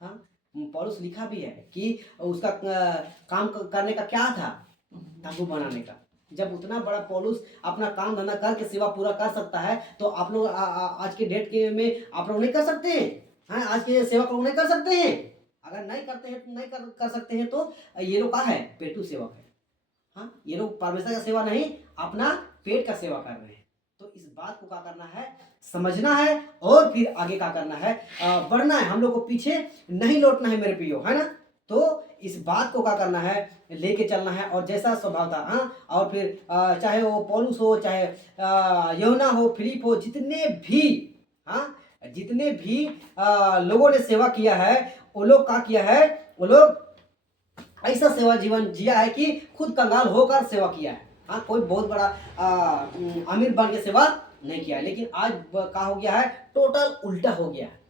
हाँ, पौलुस लिखा भी है कि उसका काम करने का क्या था, तंबू बनाने का। जब उतना बड़ा पौलुस अपना काम धंधा करके सेवा पूरा कर सकता है, तो आप लोग आज के डेट के में आप लोग नहीं कर सकते हैं? हाँ, आज के सेवक लोग नहीं कर सकते हैं? अगर नहीं करते हैं, नहीं कर सकते हैं, तो ये लोग क्या है, पेटू सेवक है। हाँ, ये लोग परमेश्वर का सेवा नहीं, अपना पेट का सेवा कर रहे हैं। तो इस बात को क्या करना है, समझना है, और फिर आगे क्या करना है, बढ़ना है। हम लोग को पीछे नहीं लौटना है मेरे प्रियो, है ना। तो इस बात को क्या करना है, लेके चलना है। और जैसा स्वभाव था, हाँ, और फिर चाहे वो पौलुस हो, चाहे यूहन्ना हो, फिलिप हो, जितने भी लोगों ने सेवा किया है, वो लोग क्या किया है, वो लोग ऐसा सेवा जीवन जिया है कि खुद कंगाल होकर सेवा किया है। हाँ, कोई बहुत बड़ा अमीर बन के सेवा नहीं किया है। लेकिन आज क्या हो गया है, टोटल उल्टा हो गया है।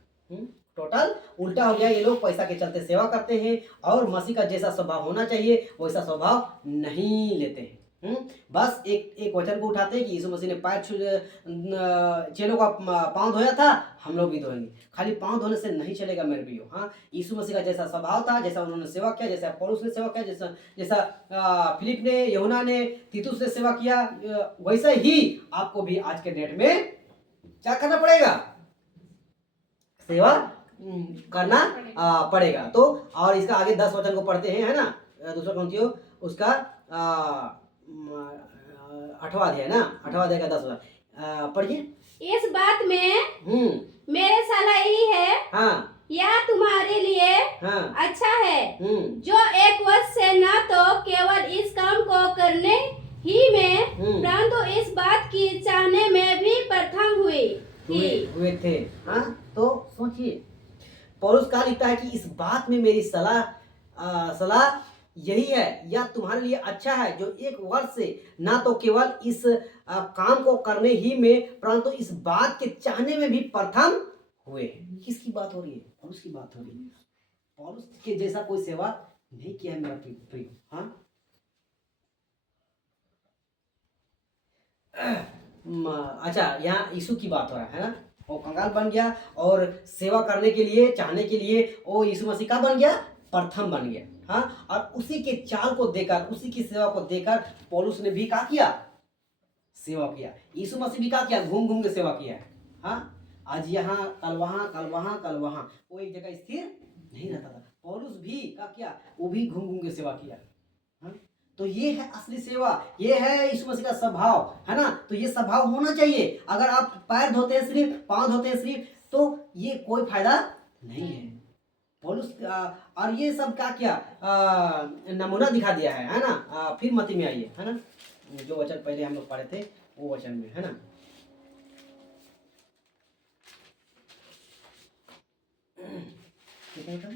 टोटल उल्टा हो गया। ये लोग पैसा के चलते सेवा करते हैं और मसीह का जैसा स्वभाव होना चाहिए वैसा स्वभाव नहीं लेते हैं। बस एक वचन को उठाते हैं कि यीशु मसीह ने पैर चेलों का पांव धोया था, हम लोग भी धोएंगे। खाली पांव धोने से नहीं चलेगा मेरे भाइयों। हाँ, यीशु मसीह का जैसा स्वभाव था, जैसा उन्होंने सेवा किया, जैसा पौलुस ने सेवा किया, जैसा फिलिप ने, यूहन्ना ने, तीतुस ने सेवा किया, वैसा ही आपको भी आज के डेट में क्या करना पड़ेगा, सेवा करना पड़ेगा। तो और इसका आगे 10 वचन को पढ़ते हैं, है ना। दूसरा कौन उसका 8वां अध्याय ना, 8वां अध्याय का 10 वचन पढ़िए। इस बात में मेरे सलाह यही है, हाँ, यह तुम्हारे लिए हाँ, अच्छा है, जो एक वर्ष से न तो केवल इस काम को करने ही में परंतु इस बात की चाहने में भी प्रथम हुए थे। हाँ, तो सोचिए पौलुस क्या लिखता है कि इस बात में मेरी सलाह यही है, यह तुम्हारे लिए अच्छा है, जो एक वर्ष से ना तो केवल इस काम को करने ही में परंतु इस बात के चाहने में भी प्रथम हुए। किसकी बात हो रही है? पौलुस की बात हो रही है। पौलुस के जैसा कोई सेवा नहीं किया है मेरा प्रिय। हाँ, अच्छा, यहाँ यीशु की बात हो रहा है ना। वो कंगाल बन गया और सेवा करने के लिए, चाहने के लिए वो यीशु मसीह का बन गया, प्रथम बन गया। हाँ, और उसी के चाल को देकर, उसी की सेवा को देकर पौलुस ने भी क्या किया, सेवा किया। यीशु मसीह भी क्या किया, घूम घूम के सेवा किया है। हाँ, आज यहाँ कल वहाँ, कल वहाँ, कल वहाँ, वो एक जगह स्थिर नहीं रहता था। पौलुस भी क्या किया, वो भी घूम घूम के सेवा किया। हाँ? तो ये है असली सेवा, ये है यीशु मसीह का स्वभाव, है ना। तो ये स्वभाव होना चाहिए। अगर आप पैर धोते हैं सिर्फ, पाँव धोते हैं सिर्फ, तो ये कोई फायदा नहीं है। पौलुस और ये सब क्या किया, नमूना दिखा दिया है ना। फिर मती में आइए, है ना, जो वचन पहले हम लोग पढ़े थे वो वचन में, है ना। कितना था?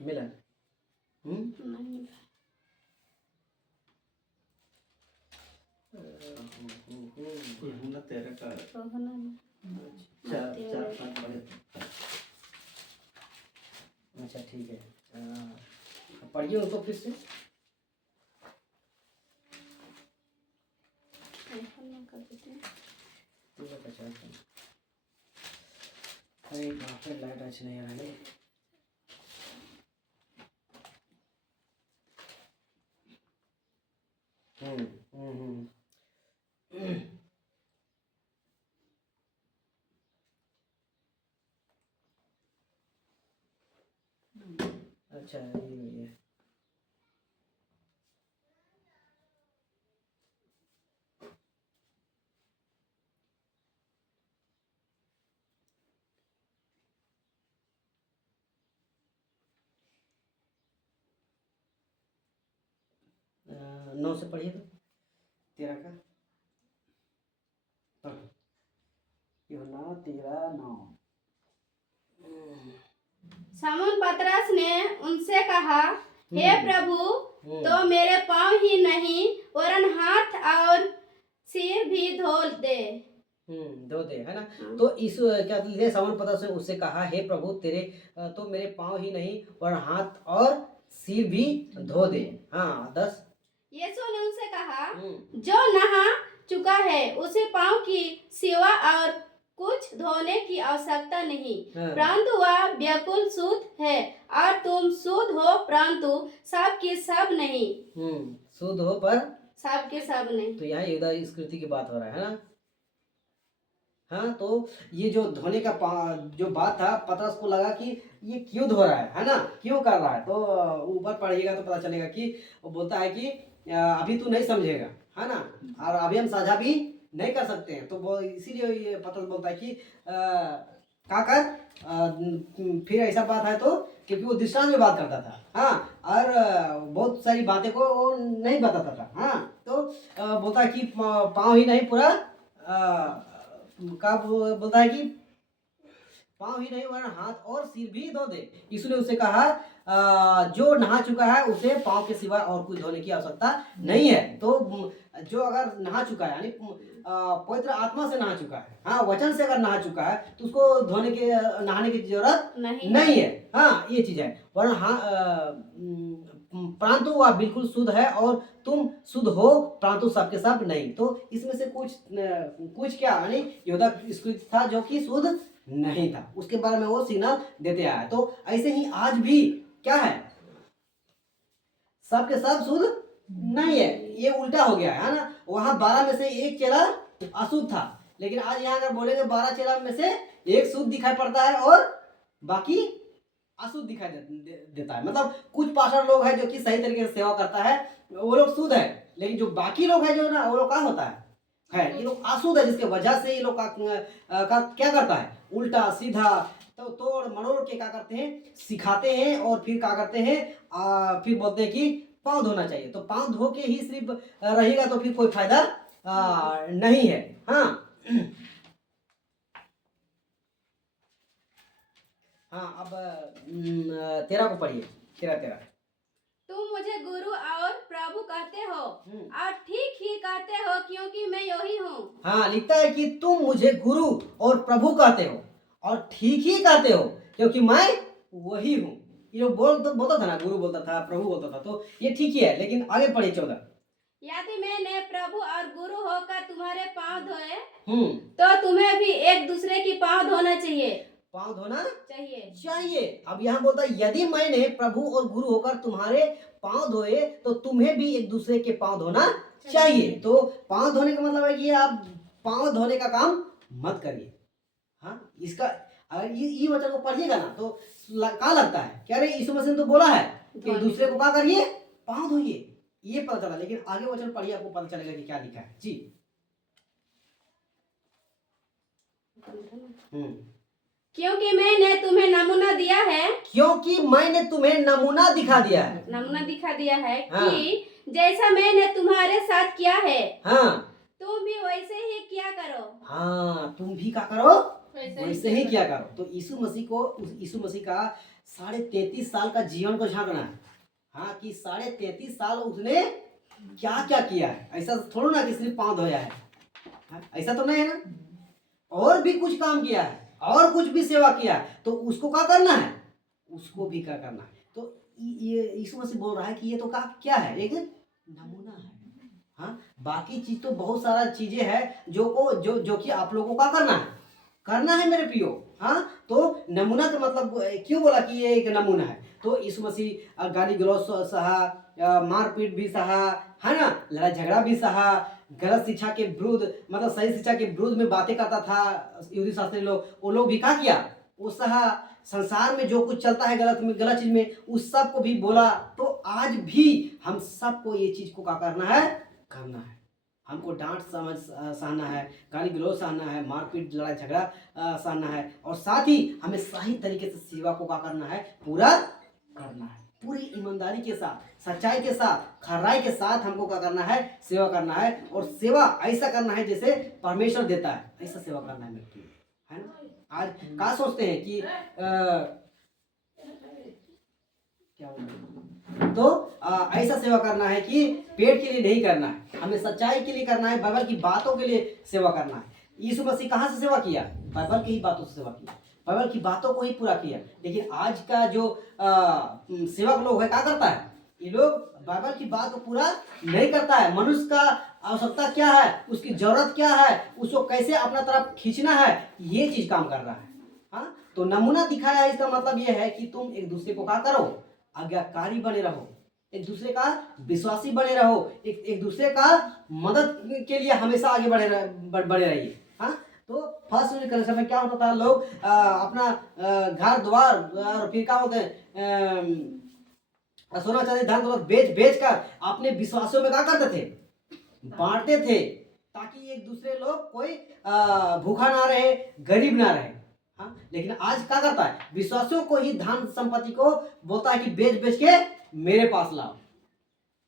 मिला? नहीं हमने 13 का रोहना में। चार पाँच पढ़े थे। अच्छा ठीक है, पढ़िए उनको फिर से। कर देते हैं। अरे बाप रे, लाइट अच्छी नहीं आ रही है। अच्छा ये नौ से पढ़िए तो, 13 का पढ़ो। यूहन्ना 13:9। समौन पतरस ने उनसे कहा, हे प्रभु, तो मेरे पाँव ही नहीं वरन हाथ और सिर भी धो दे। धो दे, है ना। तो इस क्या लिखे, समौन पतरस ने उससे कहा, हे प्रभु, तेरे तो मेरे पाँव ही नहीं वरन हाथ और सिर भी धो दे। हाँ 10। यीशु ने उनसे कहा, जो नहा चुका है उसे पाँव की सिवा और कुछ धोने की आवश्यकता नहीं, परंतु वह बिल्कुल शुद्ध है। और तुम शुद्ध हो, परंतु सब के सब नहीं। शुद्ध हो पर सब के सब नहीं। तो यहाँ युदा स्कृति की बात हो रहा है ना। हाँ, तो ये जो धोने का जो बात था, पतरस को लगा कि ये क्यों धो रहा है ना, क्यों कर रहा है। तो ऊपर पढ़िएगा तो पता चलेगा कि वो बोलता है कि अभी तू नहीं समझेगा, है ना, और अभी हम साझा भी नहीं कर सकते हैं। तो वो इसीलिए ये पतरस बोलता है कि क्या कर, फिर ऐसा बात है तो, क्योंकि वो दृष्टांत में बात करता था, हाँ, और बहुत सारी बातें को वो नहीं बताता था। हाँ, तो बोलता है कि पाँव ही नहीं पूरा का बोलता है कि पाँव ही नहीं वरन हाथ और सिर भी धो दे। यीशु ने उससे कहा, जो नहा चुका है उसे पाँव के सिवा और कुछ धोने की आवश्यकता नहीं है। तो जो अगर नहा चुका है, यानी पवित्र आत्मा से नहा चुका है, हाँ, वचन से अगर नहा चुका है, तो उसको नहाने की जरूरत नहीं है। हाँ, ये चीज है। वरन हाँ, परंतु वह बिल्कुल शुद्ध है और तुम शुद्ध हो, परंतु सबके सब नहीं। तो इसमें से कुछ क्या, यानी यहूदा स्कृत था जो कि शुद्ध नहीं था, उसके बारे में वो सिग्नल देते आया। तो ऐसे ही आज भी क्या है, सबके सब शुद्ध नहीं है, ये उल्टा हो गया है ना। वहां 12 में से एक चेला अशुद्ध था, लेकिन आज यहाँ अगर बोलेंगे 12 चेला में से एक शुद्ध दिखाई पड़ता है और बाकी अशुद्ध दिखाई देता है। मतलब कुछ पास्टर लोग हैं जो कि सही तरीके से सेवा करता है, वो लोग शुद्ध है, लेकिन जो बाकी लोग हैं जो ना, वो लोग क्या होता है ये लोग अशुद्ध है, जिसके वजह से ये लोग का क्या करता है, उल्टा सीधा तो तोड़ मरोड़ के क्या करते हैं, सिखाते हैं, और फिर क्या करते हैं, फिर बोलते हैं कि पाँव धोना चाहिए। तो पाँव धो के ही सिर्फ रहेगा तो फिर कोई फायदा नहीं है। हाँ हाँ, अब 13 को पढ़िए, 13। तुम मुझे गुरु और प्रभु कहते हो और ठीक ही कहते हो क्योंकि मैं यही हूँ। हाँ, लिखता है कि तुम मुझे गुरु और प्रभु कहते हो और ठीक ही कहते हो क्योंकि मैं वही हूँ। ये लोग बोलता था ना, गुरु बोलता था, प्रभु बोलता था, तो ये ठीक ही है। लेकिन आगे पढ़े 14। यदि मैंने प्रभु और गुरु होकर तुम्हारे पांव धोए हम्म, तो तुम्हें भी एक दूसरे की पांव धोना चाहिए। पाँव धोना चाहिए। अब यहाँ बोलता है यदि मैंने प्रभु और गुरु होकर तुम्हारे पाँव धोए तो तुम्हें भी एक दूसरे के पाँव धोना चाहिए। तो पाँव धोने का मतलब है कि आप पाँव धोने का काम मत करिए। हाँ, इसका अगर ये वचन को पढ़िएगा ना तो क्या लगता है कि अरे यीशु मसीह ने तो बोला है कि एक दूसरे को क्या करिए, पाँव धोइए, ये पता चला। लेकिन आगे वचन पढ़िए, आपको पता चलेगा कि क्या लिखा है। जी क्योंकि मैंने तुम्हें नमूना दिया है। क्योंकि मैंने तुम्हें नमूना दिखा दिया है। नमूना दिखा दिया है हाँ। कि जैसा मैंने तुम्हारे साथ किया है हाँ, तुम भी वैसे ही किया करो। हाँ, तुम भी क्या करो, वैसे ही किया करो। तो यीशु मसीह का 33.5 साल का जीवन को झांकना है। हाँ, कि 33.5 साल उसने क्या क्या किया है। ऐसा थोड़ा ना कि सिर्फ पाँव धोया है। हाँ, ऐसा तो नहीं है ना, और भी कुछ काम किया है और कुछ भी सेवा किया है। तो उसको क्या करना है, उसको भी क्या करना है। तो ये यीशु मसीह बोल रहा है कि ये तो क्या है, एक नमूना है। हाँ, बाकी चीज तो बहुत सारा चीजें हैं जो कि आप लोगों को क्या करना है मेरे प्रियो। हाँ, तो नमूना का मतलब क्यों बोला कि ये एक नमूना है। तो यीशु मसीह गाली गलौज सहा, मारपीट भी सहा, है ना, लड़ाई झगड़ा भी सहा, गलत शिक्षा के विरुद्ध, मतलब सही शिक्षा के विरुद्ध में बातें करता था यहूदी शास्त्री लोग, वो लोग भी क्या किया, वो सहा। संसार में जो कुछ चलता है गलत चीज में, उस सब को भी बोला। तो आज भी हम सबको ये चीज को क्या करना है, हमको डांट समझ सहना है, गाली गलौज सहना है, मारपीट लड़ाई झगड़ा सहना है, और साथ ही हमें सही तरीके से सेवा को क्या करना है, पूरा करना है। पूरी ईमानदारी के साथ, सच्चाई के साथ, खराई के साथ हमको क्या करना है, सेवा करना है। और सेवा ऐसा करना है जैसे परमेश्वर देता है, ऐसा सेवा करना है मेरे लिए, है ना। आज क्या सोचते हैं कि तो ऐसा सेवा करना है कि पेट के लिए नहीं करना है, हमें सच्चाई के लिए करना है, बाइबल की बातों के लिए सेवा करना है। यीशु मसीह कहाँ से सेवा किया, बाइबल की ही बातों से सेवा किया, बाइबल की बातों को ही पूरा किया। लेकिन आज का जो सेवक लोग है क्या करता है, ये लोग बाइबल की बात को पूरा नहीं करता है। मनुष्य का आवश्यकता क्या है, उसकी जरूरत क्या है, उसको कैसे अपना तरफ खींचना है, ये चीज काम कर रहा है। हाँ, तो नमूना दिखाया है, इसका मतलब ये है कि तुम एक दूसरे को क्या करो, आज्ञाकारी बने रहो, एक दूसरे का विश्वासी बने रहो, एक दूसरे का मदद के लिए हमेशा आगे बढ़े रहिए। हाँ, तो फर्स्ट कनेक्शन में क्या होता था, लोग अपना घर द्वार और फिर क्या होते हैं, सोना चांदी धन दौलत बेच कर अपने विश्वासियों में क्या करते थे, बांटते थे, ताकि एक दूसरे लोग कोई भूखा ना रहे, गरीब ना रहे। हाँ, लेकिन आज क्या करता है, विश्वासियों को ही धन संपत्ति को बोलता है कि बेच के मेरे पास लाओ,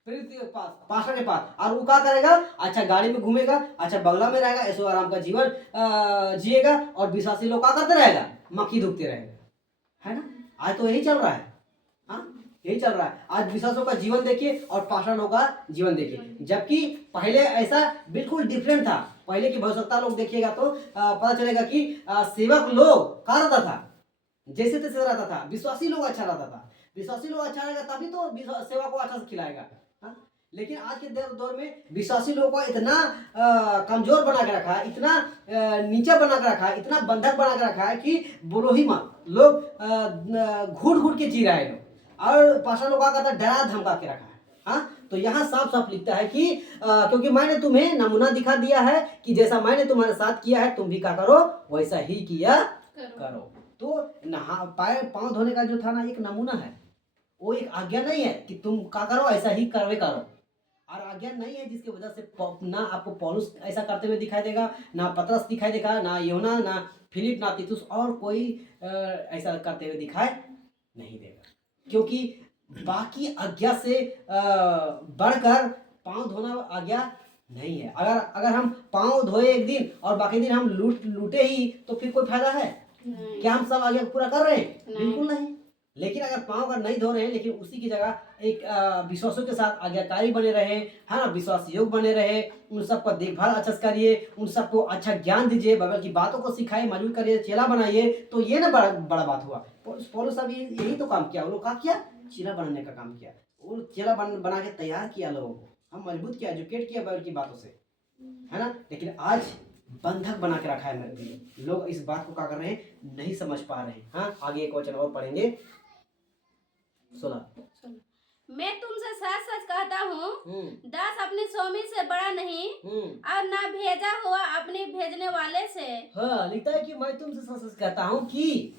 पास्टर के पास, और वो क्या करेगा, अच्छा गाड़ी में घूमेगा, अच्छा बंगला में रहेगा, ऐसो आराम का जीवन जिएगा, और विश्वासी लोग क्या करते रहेगा, मक्खी धुकते रहेगा, है ना। आज तो यही चल रहा है। हाँ, यही चल रहा है। आज विश्वासों का जीवन देखिए और पास्टर लोग का जीवन देखिए, जबकि पहले ऐसा बिल्कुल डिफरेंट था। पहले की भविष्यता लोग देखिएगा तो पता चलेगा कि सेवक लोग क्या रहता था, जैसे तैसे रहता था, विश्वासी लोग अच्छा रहता था। विश्वासी लोग अच्छा रहेगा तभी तो सेवा को अच्छा से खिलाएगा। हाँ? लेकिन आज के दौर में विश्वासी लोगों को इतना कमजोर बना के रखा है, इतना नीचा बना के रखा है, इतना बंधक बना के रखा है कि बोलो ही मत। लोग घूट के जी रहे हैं लोग, और पास्टर लोग का डरा धमका के रखा है। हाँ, तो यहाँ साफ साफ लिखता है कि क्योंकि मैंने तुम्हें नमूना दिखा दिया है कि जैसा मैंने तुम्हारे साथ किया है तुम भी क्या करो, वैसा ही किया करो। तो पाँव धोने का जो था ना, एक नमूना है, वो एक आज्ञा नहीं है कि तुम क्या करो, ऐसा ही करो। और आज्ञा नहीं है जिसकी वजह से ना आपको पौलुस ऐसा करते हुए दिखाई देगा, ना पतरस दिखाई देगा, ना यूहन्ना, ना फिलिप, ना तीतुस, और कोई ऐसा करते हुए दिखाई नहीं देगा। क्योंकि बाकी आज्ञा से बढ़कर पाँव धोना आज्ञा नहीं है। अगर हम पाँव धोए एक दिन और बाकी दिन हम लूटे ही, तो फिर कोई फायदा है क्या? हम सब आज्ञा पूरा कर रहे हैं? बिल्कुल नहीं। लेकिन अगर पाँव अगर नहीं धो रहे हैं, लेकिन उसी की जगह एक विश्वासों के साथ आज्ञाकारी बने रहे, है ना, विश्वास योग बने रहे, उन सबका देखभाल अच्छा से करिए, उन सबको अच्छा ज्ञान दीजिए, बाइबल की बातों को सिखाइए, मजबूत करिए, चेला बनाइए, तो ये ना बड़ा बड़ा बात हुआ। पौलुस साहब यही तो काम किया, वो लोग क्या किया, चेला बनाने का काम किया, वो चेला बना के तैयार किया लोगों को, हम मजबूत किया, एजुकेट किया बाइबल की बातों से, है ना। लेकिन आज बंधक बना के रखा है मेरे लिए, लोग इस बात को क्या कर रहे हैं, नहीं समझ पा रहे हैं। हाँ, आगे एक वचन और पढ़ेंगे 16। मैं तुमसे सच सच कहता हूँ, दास अपने स्वामी से बड़ा नहीं और ना भेजा हुआ अपने भेजने वाले से। हाँ, लिखता है कि मैं तुमसे सच सच कहता हूँ कि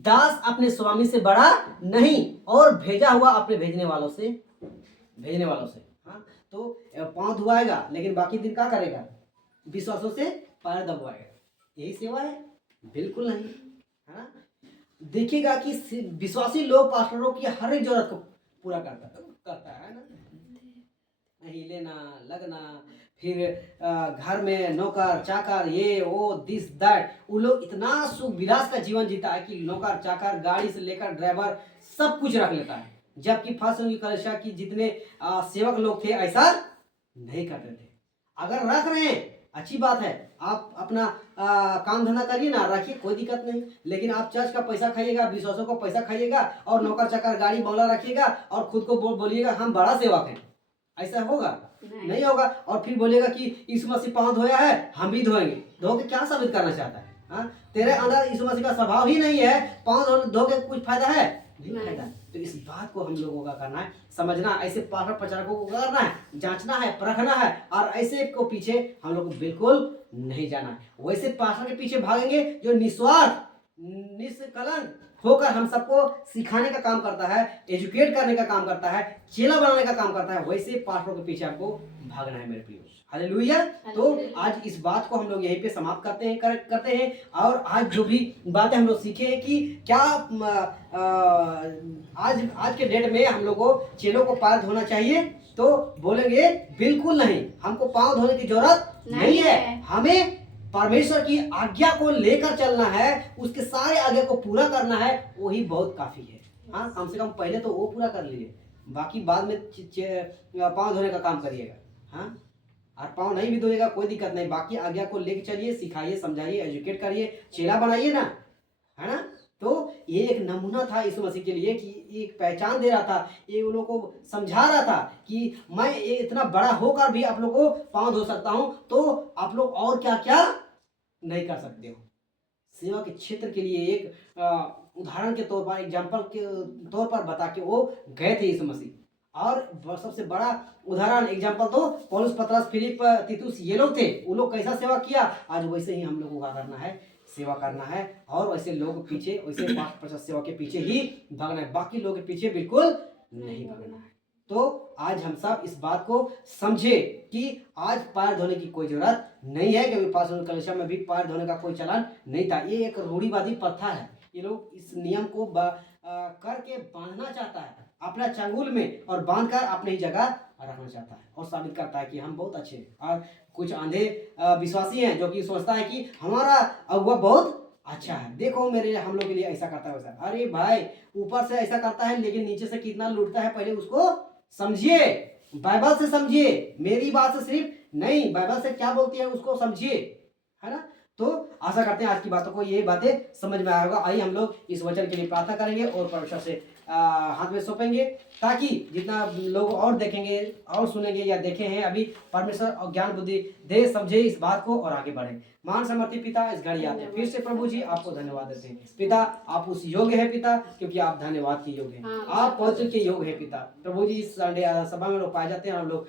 दास अपने स्वामी से बड़ा नहीं और भेजा हुआ अपने भेजने वालों से। हाँ, तो पाँव धुआएगा, लेकिन बाकी दिन क्या करेगा, विश्वासों से पैर दबवाएगा, यही सेवा है? बिल्कुल नहीं, है ना। देखिएगा कि विश्वासी लोग पास्टरों की हर एक जरूरत को पूरा करता है ना, नहीं लेना लगना, फिर घर में नौकर चाकर, ये वो दिस दैट, वो लोग इतना सुख विलास का जीवन जीता है कि नौकर चाकर, गाड़ी से लेकर ड्राइवर सब कुछ रख लेता है, जबकि फास्ट कलिसिया की जितने सेवक लोग थे ऐसा नहीं करते थे। अगर रख रहे हैं अच्छी बात है, आप अपना काम धंधा करिए ना, रखिए, कोई दिक्कत नहीं, लेकिन आप चर्च का पैसा खाइएगा, विश्वासों का पैसा खाइएगा और नौकर चाकर गाड़ी बंगला रखिएगा और खुद को बोलिएगा हम बड़ा सेवक हैं, ऐसा होगा? नहीं होगा। और फिर बोलेगा कि यीशु मसीह पाँव धोया है, हम भी धोएंगे। धो के क्या साबित करना चाहता है? हाँ, तेरे अंदर यीशु मसीह का स्वभाव ही नहीं है, पाँव धो के कुछ फायदा है? नहीं फायदा। तो इस बात को हम लोगों का करना है, समझना, ऐसे पाठक प्रचारकों को करना है, जांचना है, परखना है, और ऐसे को पीछे हम लोग को बिल्कुल नहीं जाना है। वैसे पास्टर के पीछे भागेंगे जो निस्वार्थ निष्कलंक होकर हम सबको सिखाने का काम करता है, एजुकेट करने का काम करता है, चेला बनाने का काम करता है, वैसे पास्टरों के पीछे आपको भागना है मेरे प्रियो। हालेलुया। तो आज इस बात को हम लोग यहीं पे समाप्त करते हैं और आज जो भी बातें हम लोग सीखे हैं कि क्या आज के डेट में हम लोग को चेलों को पैर धोना चाहिए, तो बोलेंगे बिल्कुल नहीं, हमको पाँव धोने की जरूरत नहीं है, हमें परमेश्वर की आज्ञा को लेकर चलना है, उसके सारे आज्ञा को पूरा करना है, वही बहुत काफी है। हाँ, कम से कम पहले तो वो पूरा कर लीजिए, बाकी बाद में पाँव धोने का काम करिएगा। हाँ, और पाँव नहीं भी धोएगा कोई दिक्कत नहीं, बाकी आज्ञा को लेकर चलिए, सिखाइए, समझाइए, एजुकेट करिए, चेला बनाइए ना, है ना। तो ये एक नमूना था यीशु मसीह के लिए कि एक पहचान दे रहा था, ये उन लोगों को समझा रहा था कि मैं ये इतना बड़ा होकर भी आप लोगों को पाँव धो सकता हूँ, तो आप लोग और क्या क्या नहीं कर सकते हो। सेवा के क्षेत्र के लिए एक उदाहरण के तौर पर, एग्जाम्पल के तौर पर बता के वो गए थे यीशु मसीह। और सबसे बड़ा उदाहरण एग्जाम्पल तो पौलुस, पतरस, फिलिप, तीतुस, ये लोग थे। वो लोग कैसा सेवा किया, आज वैसे ही हम लोगों का करना है, सेवा करना है, और वैसे लोग पीछे, वैसे 5% सेवा के पीछे ही भागना है, बाकी लोग के पीछे बिल्कुल नहीं भागना है। तो आज हम सब इस बात को समझे कि आज पैर धोने की कोई जरूरत नहीं है, क्योंकि पास्टर कलीसिया में भी पैर धोने का कोई चलन नहीं था। ये एक रूढ़िवादी प्रथा है, ये लोग इस नियम को करके बांधना चाहता है अपना चंगुल में, और बांध कर अपनी जगह रखना चाहता है और साबित करता है कि हम बहुत अच्छे हैं। और कुछ अंधे विश्वासी हैं जो कि सोचता है कि हमारा अगुआ बहुत अच्छा है, देखो मेरे हम लोग के लिए ऐसा करता है वैसा। अरे भाई, ऊपर से ऐसा करता है लेकिन नीचे से कितना लूटता है, पहले उसको समझिए, बाइबल से समझिए, मेरी बात से सिर्फ नहीं, बाइबल से क्या बोलती है उसको समझिए, है ना। तो आशा करते हैं आज की बातों को ये बातें समझ में आया होगा। आइए हम लोग इस वचन के लिए प्रार्थना करेंगे और परमेश्वर से हाथ में सौंपेंगे, ताकि जितना लोग और देखेंगे और सुनेंगे या देखे हैं अभी, परमेश्वर और ज्ञान बुद्धि दे, समझे इस बात को और आगे बढ़े। महान समर्थी पिता, इस घड़ी आते फिर से प्रभु जी आपको धन्यवाद देते हैं। पिता, आप उस योग्य है पिता, क्योंकि आप धन्यवाद के योग्य हैं, आप पहुंचने के योग्य है पिता। प्रभु जी, इस संडे सभा में लोग पाए जाते हैं, हम लोग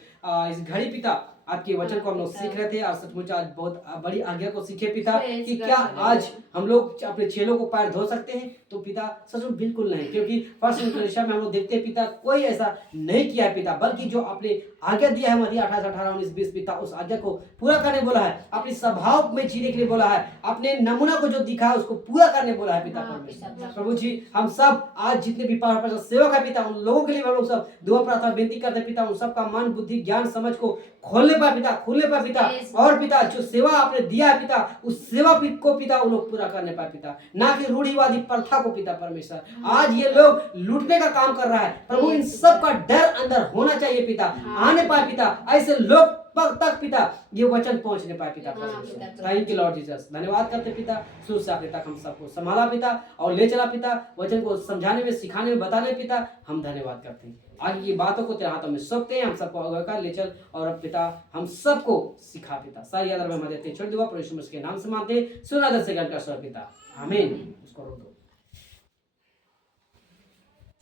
इस घड़ी पिता आपके वचन को हम लोग सीख रहे थे, और सचमुच आज बहुत बड़ी आज्ञा को सीखे पिता कि क्या आज हम लोग अपने चेलों को पैर धो सकते हैं, तो पिता सचमुच बिल्कुल नहीं, क्योंकि फर्स्ट कलीसिया में हम लोग देखते हैं पिता कोई ऐसा नहीं किया है पिता, बल्कि जो आपने आज्ञा दिया है मत्ती 28, 18, 19, 20 पिता, उस आज्ञा को पूरा करने बोला है, अपने स्वभाव में जीने के लिए बोला है, अपने नमूना को जो दिखा है उसको पूरा करने बोला है पिता परमेश्वर। प्रभु जी, हम सब आज जितने भी सेवक है पिता, उन लोगों के लिए हम लोग सब दुआ प्रार्थना विनती करते पिता, उन सबका मन, बुद्धि, ज्ञान, समझ को खोलने पाए पिता, खोलने पाए पिता, Yes. और पिता जो सेवा आपने दिया है पिता, उस सेवा को पिता वो लोग पूरा करने पाए पिता, ना कि रूढ़िवादी प्रथा को पिता परमेश्वर। आज ये लोग लूटने का काम कर रहा है प्रभु, इन सब का डर अंदर होना चाहिए पिता, आने पाए पिता, ऐसे लोग तक पिता ये वचन पहुंचने पाए पिता परमेश्वर। थैंक यू लॉर्ड जीसस, धन्यवाद करते पिता, शुरू से आखिर तक हम सबको संभाला पिता और ले चला पिता, वचन को समझाने में, सिखाने में, बताने पिता हम धन्यवाद करते हैं। आगे की बातों को तेरे हाथों में सौंपते हैं, हम सबको अगुवाई कर ले चल, और अब पिता हम सबको सिखा पिता, सारी आदर में मदद छोड़ दूंगा, प्रभु यीशु मसीह के नाम से मांगते हैं, सुना दर से कर पिता, आमीन। उसको रोक दो।